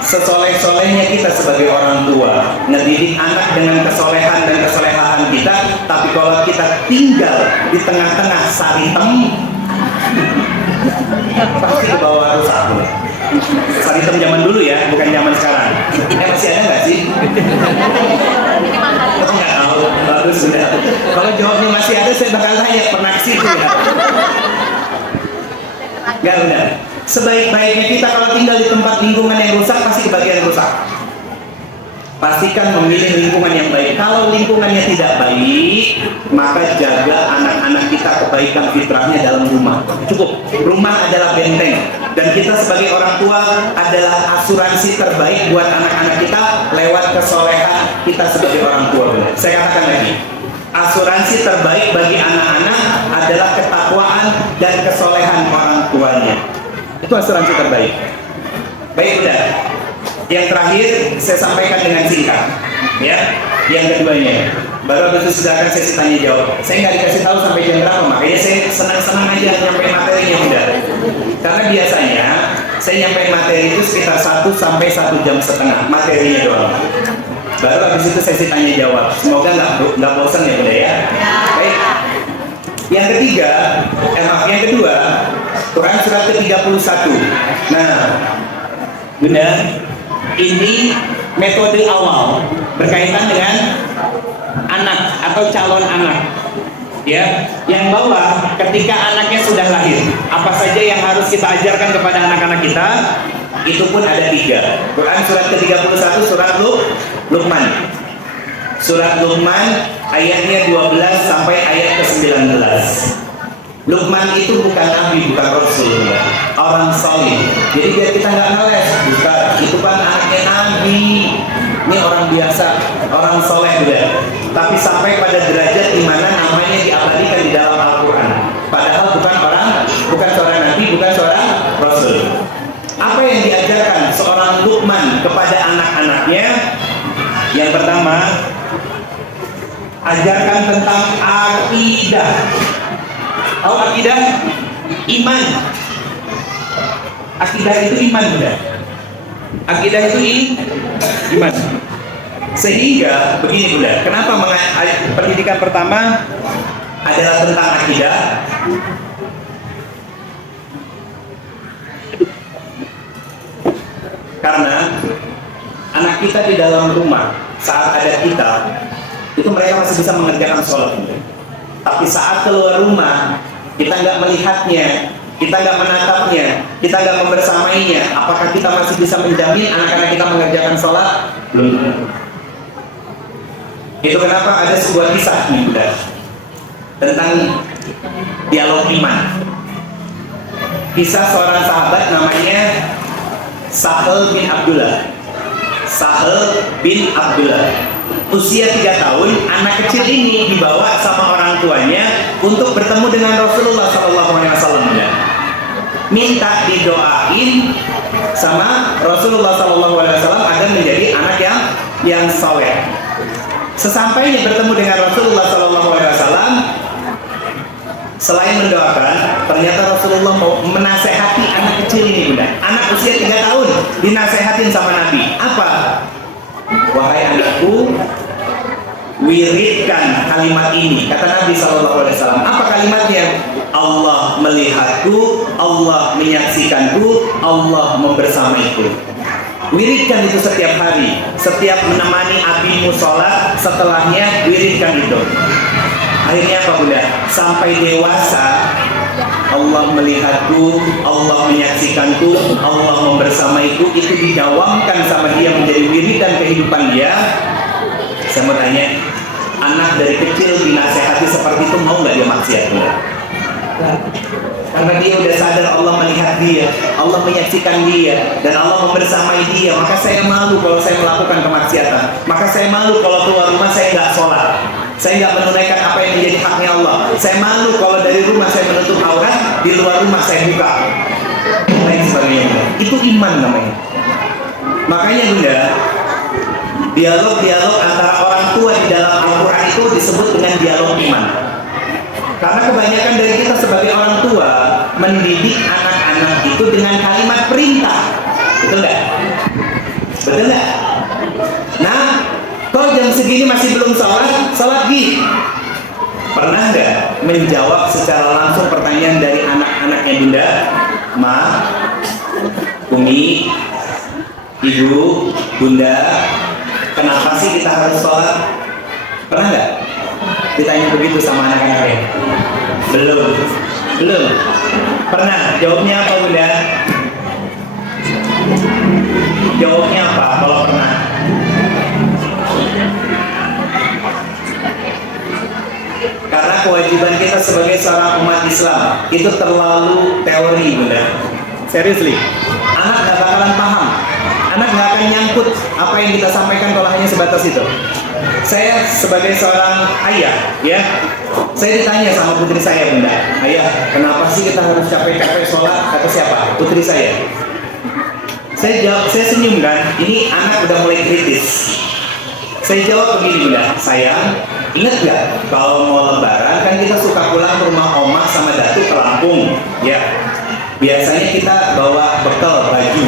sesoleh-solehnya kita sebagai orang tua ngedidik anak dengan kesolehan dan kesolehan kita, tapi kalau kita tinggal di tengah-tengah saritem, pasti ke bawah rusak. Saritem zaman dulu ya, bukan zaman sekarang. Masih ada nggak sih? Oh, nggak tahu. Bagus sudah. Kalau jawabnya masih ada, saya bakal tanya pernah ke situ ya. Nggak udah. Sebaik-baiknya kita kalau tinggal di tempat lingkungan yang rusak, pasti kebagian rusak. Pastikan memilih lingkungan yang baik. Kalau lingkungannya tidak baik, maka jaga anak-anak kita kebaikan fitrahnya dalam rumah. Cukup. Rumah adalah benteng. Dan kita sebagai orang tua adalah asuransi terbaik buat anak-anak kita lewat kesolehan kita sebagai orang tua. Saya katakan lagi, asuransi terbaik bagi anak-anak adalah ketakwaan dan kesolehan orang tuanya. Itu asuransi terbaik. Baik, udah. Yang terakhir saya sampaikan dengan singkat, ya. Yang keduanya, baru habis itu silakan sesi tanya jawab. Saya nggak dikasih tahu sampai jam berapa, makanya saya senang-senang aja nyampein materinya udah. Karena biasanya saya nyampein materi itu sekitar 1 sampai 1,5 jam materinya doang. Baru habis itu sesi tanya jawab. Semoga nggak bosan ya udah ya. Baik. Yang ketiga, yang kedua, Quran surat ke-31. Nah, Bunda, ini metode awal berkaitan dengan anak atau calon anak, ya, yang bahwa ketika anaknya sudah lahir, apa saja yang harus kita ajarkan kepada anak-anak kita, itu pun ada 3. Quran surat ke-31 surat Luqman. Surat Luqman ayatnya 12 sampai ayat ke-19. Luqman itu bukan nabi, bukan rasul, orang salih. Jadi biar kita nggak ngeles, bukan. Itu kan anaknya nabi. Ini orang biasa, orang soleh udah. Tapi sampai pada derajat di mana namanya diabadikan di dalam Al-Quran. Padahal bukan seorang nabi, bukan seorang rasul. Apa yang diajarkan seorang Luqman kepada anak-anaknya? Yang pertama, ajarkan tentang akidah. Tahu akidah? Iman. Akidah itu iman, Bunda. Akidah itu iman. Sehingga begini, Bunda, kenapa pendidikan pertama adalah tentang akidah? Karena anak kita di dalam rumah saat ada kita, itu mereka masih bisa mengerjakan sholat. Tapi saat keluar rumah, kita nggak melihatnya, kita nggak menatapnya, kita nggak membersamainya, apakah kita masih bisa menjamin anak-anak kita mengerjakan sholat? Belum. Itu kenapa ada sebuah kisah nih, Bunda, tentang dialog iman. Kisah seorang sahabat namanya Sahal bin Abdullah. Sahal bin Abdullah. Usia 3 tahun, anak kecil ini dibawa sama orang tuanya untuk bertemu dengan Rasulullah SAW. Minta didoain sama Rasulullah SAW agar menjadi anak yang soleh. Sesampainya bertemu dengan Rasulullah SAW, selain mendoakan, ternyata Rasulullah mau menasehati anak kecil ini, Bunda. Anak usia 3 tahun dinasehatin sama Nabi. Apa? Wahai anakku, wiridkan kalimat ini, kata Nabi SAW. Apa kalimatnya? Allah melihatku, Allah menyaksikanku, Allah membersamaiku. Wiridkan itu setiap hari, setiap menemani abimu sholat, setelahnya wiridkan itu. Akhirnya apa, Bunda? Sampai dewasa, Allah melihatku, Allah menyaksikanku, Allah membersamaiku, itu didawamkan sama dia menjadi wiridan kehidupan dia. Saya mau tanya, anak dari kecil dinasehati seperti itu, mau nggak dia maksiat? Karena dia udah sadar Allah melihat dia, Allah menyaksikan dia, dan Allah membersamai dia. Maka saya malu kalau saya melakukan kemaksiatan. Maka saya malu kalau keluar rumah saya nggak sholat, saya nggak menunaikan apa yang menjadi haknya Allah. Saya malu kalau dari rumah saya menutup aurat, di luar rumah saya buka, dan lain sebagainya. Itu iman namanya. Makanya Bunda, dialog-dialog antara orang tua di dalam Al-Quran itu disebut dengan dialog iman. Karena kebanyakan dari kita sebagai orang tua mendidik anak-anak itu dengan kalimat perintah. Betul nggak? Betul nggak? Nah, kalau jam segini masih belum sholat, sholat gi. Pernah nggak menjawab secara langsung pertanyaan dari anak-anaknya Bunda? Ma, Umi, Ibu, Bunda, kenapa sih kita harus sholat? Pernah nggak ditanya begitu sama anak-anaknya? Belum. Belum. Pernah? Jawabnya apa Bunda? Jawabnya apa kalau pernah? Karena kewajiban kita sebagai seorang umat Islam itu terlalu teori Bunda. Seriously, anak gak bakalan paham. Anak gak akan nyangkut apa yang kita sampaikan kalau hanya sebatas itu. Saya sebagai seorang ayah, ya, saya ditanya sama putri saya, Bunda, ayah, kenapa sih kita harus capek-capek sholat? Kata siapa? Putri saya. Saya jawab, saya senyum kan, ini anak udah mulai kritis. Saya jawab begini Bunda, sayang, ingat gak kalau mau lebaran kan kita suka pulang ke rumah oma sama datu ke Lampung, ya. Biasanya kita bawa bekal baju,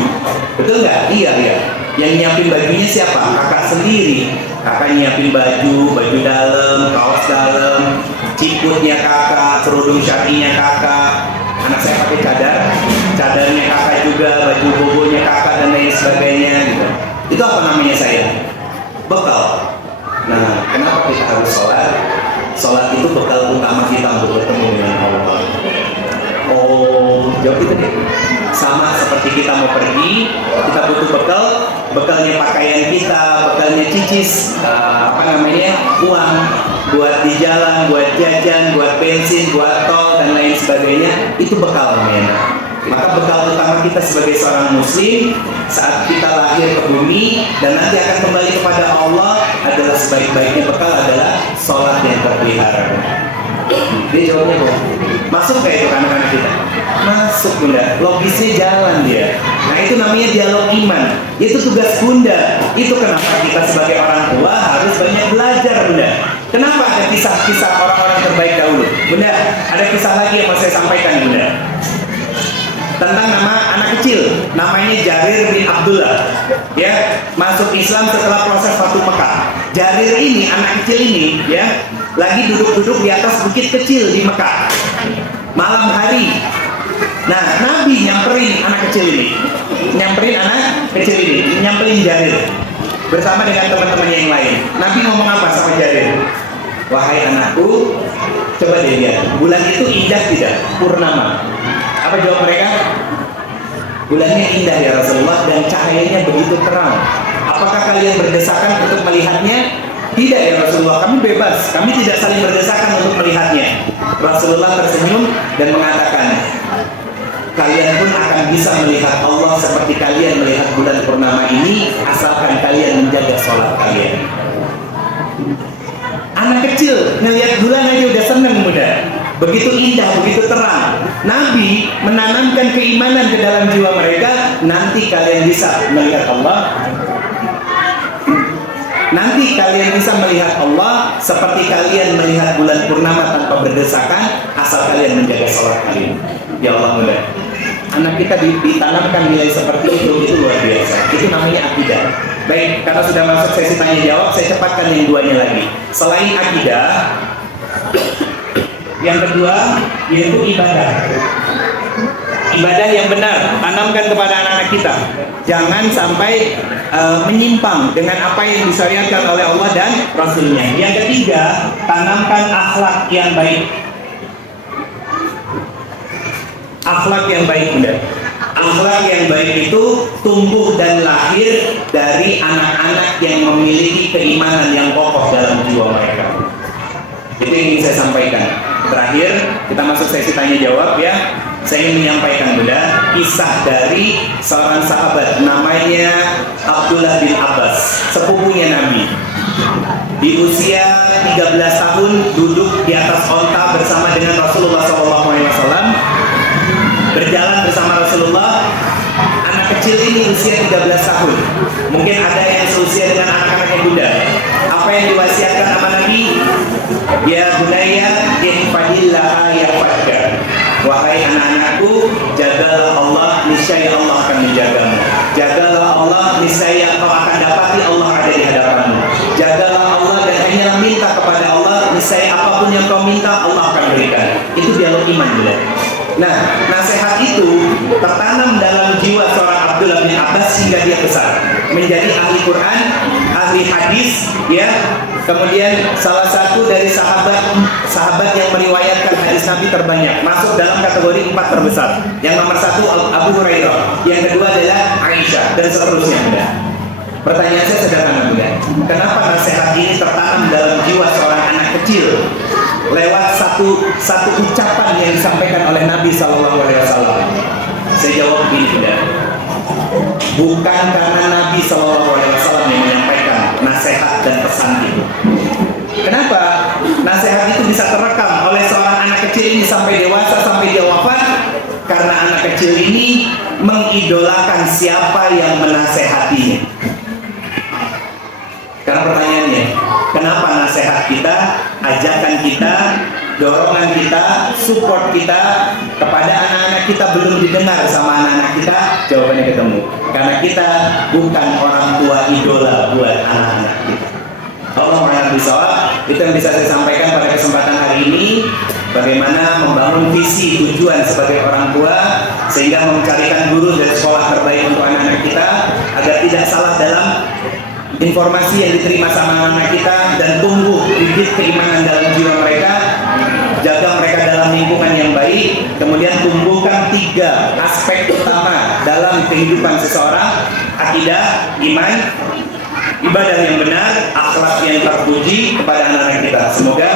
betul nggak? Iya. Yang nyiapin bajunya siapa? Kakak sendiri. Kakak nyiapin baju dalam, kaos dalam, ciputnya kakak, kerudung syar'inya kakak. Anak saya pakai cadarnya kakak juga, baju bobonya kakak dan lain sebagainya gitu. Itu apa namanya saya? Bekal. Nah, kenapa kita harus sholat? Sholat itu bekal utama kita untuk bertemu dengan Allah. Oh, jawab itu deh. Sama seperti kita mau pergi, kita butuh bekal, bekalnya pakaian kita, bekalnya cicis, uang buat di jalan, buat jajan, buat bensin, buat tol dan lain sebagainya. Itu bekal namanya. Maka bekal utama kita sebagai seorang muslim saat kita lahir ke bumi dan nanti akan kembali kepada Allah adalah sebaik-baiknya bekal adalah sholat yang terpelihara. Dia jawabnya kok masuk kayak itu anak-anak kita? Masuk Bunda, logisnya jalan dia. Nah itu namanya dialog iman. Itu tugas Bunda. Itu kenapa kita sebagai orang tua harus banyak belajar Bunda. Kenapa ada kisah-kisah orang-orang terbaik dahulu? Bunda, ada kisah lagi yang mau saya sampaikan Bunda, tentang nama anak kecil, namanya Jarir bin Abdullah, ya, masuk Islam setelah proses Fatu Mekah. Jarir ini, anak kecil ini, ya, lagi duduk-duduk di atas bukit kecil di Mekah, malam hari. Nah, Nabi nyamperin anak kecil ini, nyamperin Jarir bersama dengan teman-temannya yang lain. Nabi ngomong apa sama Jarir? Wahai anakku, coba deh lihat, bulan itu indah tidak? Purnama. Apa jawab mereka? Bulannya indah ya Rasulullah dan cahayanya begitu terang. Apakah kalian berdesakan untuk melihatnya? Tidak ya Rasulullah, kami bebas, kami tidak saling berdesakan untuk melihatnya. Rasulullah tersenyum dan mengatakan, kalian pun akan bisa melihat Allah seperti kalian melihat bulan purnama ini, asalkan kalian menjaga sholat kalian. Anak kecil ngelihat bulan aja udah seneng Bunda. Begitu indah, begitu terang. Nabi menanamkan keimanan ke dalam jiwa mereka. Nanti kalian bisa melihat Allah. Nanti kalian bisa melihat Allah seperti kalian melihat bulan purnama tanpa berdesakan, asal kalian menjaga sholat kalian. Ya Allah Bunda, anak kita ditanamkan nilai seperti itu luar biasa. Itu namanya akidah. Baik, karena sudah masuk sesi tanya jawab, saya cepatkan yang duanya lagi. Selain akidah, yang kedua yaitu ibadah. Ibadah yang benar, tanamkan kepada anak-anak kita. Jangan sampai menyimpang dengan apa yang disyariatkan oleh Allah dan Rasulnya. Yang ketiga, tanamkan akhlak yang baik. Akhlak yang baik Bunda. Akhlak yang baik itu tumbuh dan lahir dari anak-anak yang memiliki keimanan yang kokoh dalam jiwa mereka. Itu yang ingin saya sampaikan. Terakhir, kita masuk sesi tanya jawab ya. Saya ingin menyampaikan Bunda kisah dari seorang sahabat namanya Abdullah bin Abbas, sepupunya Nabi. Di usia 13 tahun duduk di atas onta bersama dengan Rasulullah SAW, berjalan bersama Rasulullah. Anak 13 tahun. Mungkin ada yang seusia dengan anak-anaknya Bunda. Apa yang diwasiatkan sama Nabi? Ya bunayya ihfadillaha yahfadka. Wahai anak-anakku, jagalah Allah, niscaya Allah akan menjagamu. Jagalah Allah, niscaya kau akan dapati Allah ada di hadapanmu. Jagalah Allah dan hanyalah minta kepada Allah, niscaya apapun yang kau minta Allah akan berikan. Itu dialog iman, Bunda. Nah, nasihat itu tertanam dalam jiwa seorang Abdullah bin Abbas hingga dia besar, menjadi ahli Quran, ahli hadis, ya. Kemudian salah satu dari sahabat yang meriwayatkan hadis Nabi terbanyak, masuk dalam kategori 4 terbesar. Yang nomor 1 Abu Hurairah, yang kedua adalah Aisyah, dan seterusnya, Bunda. Pertanyaan saya sederhana, Bunda. Kenapa nasihat ini tertanam dalam jiwa seorang anak kecil lewat satu ucapan yang disampaikan oleh Nabi SAW? Saya jawab begini, Bunda. Bukan karena Nabi SAW yang menyampaikan nasihat dan pesan itu. Kenapa? Nasihat itu bisa terekam oleh seorang anak kecil ini sampai dewasa, sampai dia wafat. Karena anak kecil ini mengidolakan siapa yang menasehatinya. Karena pertanyaannya, kenapa nasihat kita, ajakan kita, dorongan kita, support kita kepada anak-anak kita belum didengar sama anak-anak kita? Jawabannya ketemu. Karena kita bukan orang tua idola buat anak-anak kita. Allah Maha Bisawab. Itu yang bisa saya sampaikan pada kesempatan hari ini. Bagaimana membangun visi tujuan sebagai orang tua, sehingga mencarikan guru dan sekolah terbaik untuk anak-anak kita, agar tidak salah dalam informasi yang diterima sama anak kita, dan tumbuh bibit keimanan dalam jiwa mereka. Jaga mereka dalam lingkungan yang baik. Kemudian tumbuhkan 3 aspek utama dalam kehidupan seseorang: akidah, iman, ibadah yang benar, akhlak yang terpuji kepada anak-anak kita. Semoga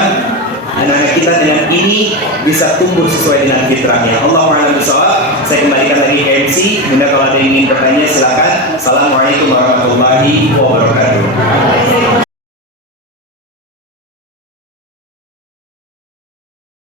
anak-anak kita dengan ini bisa tumbuh sesuai dengan fitrahnya. Allahu a'lam bishawab. Saya kembalikan lagi ke MC. Bunda, kalau ada yang ingin bertanya silakan. Assalamualaikum warahmatullahi wabarakatuh.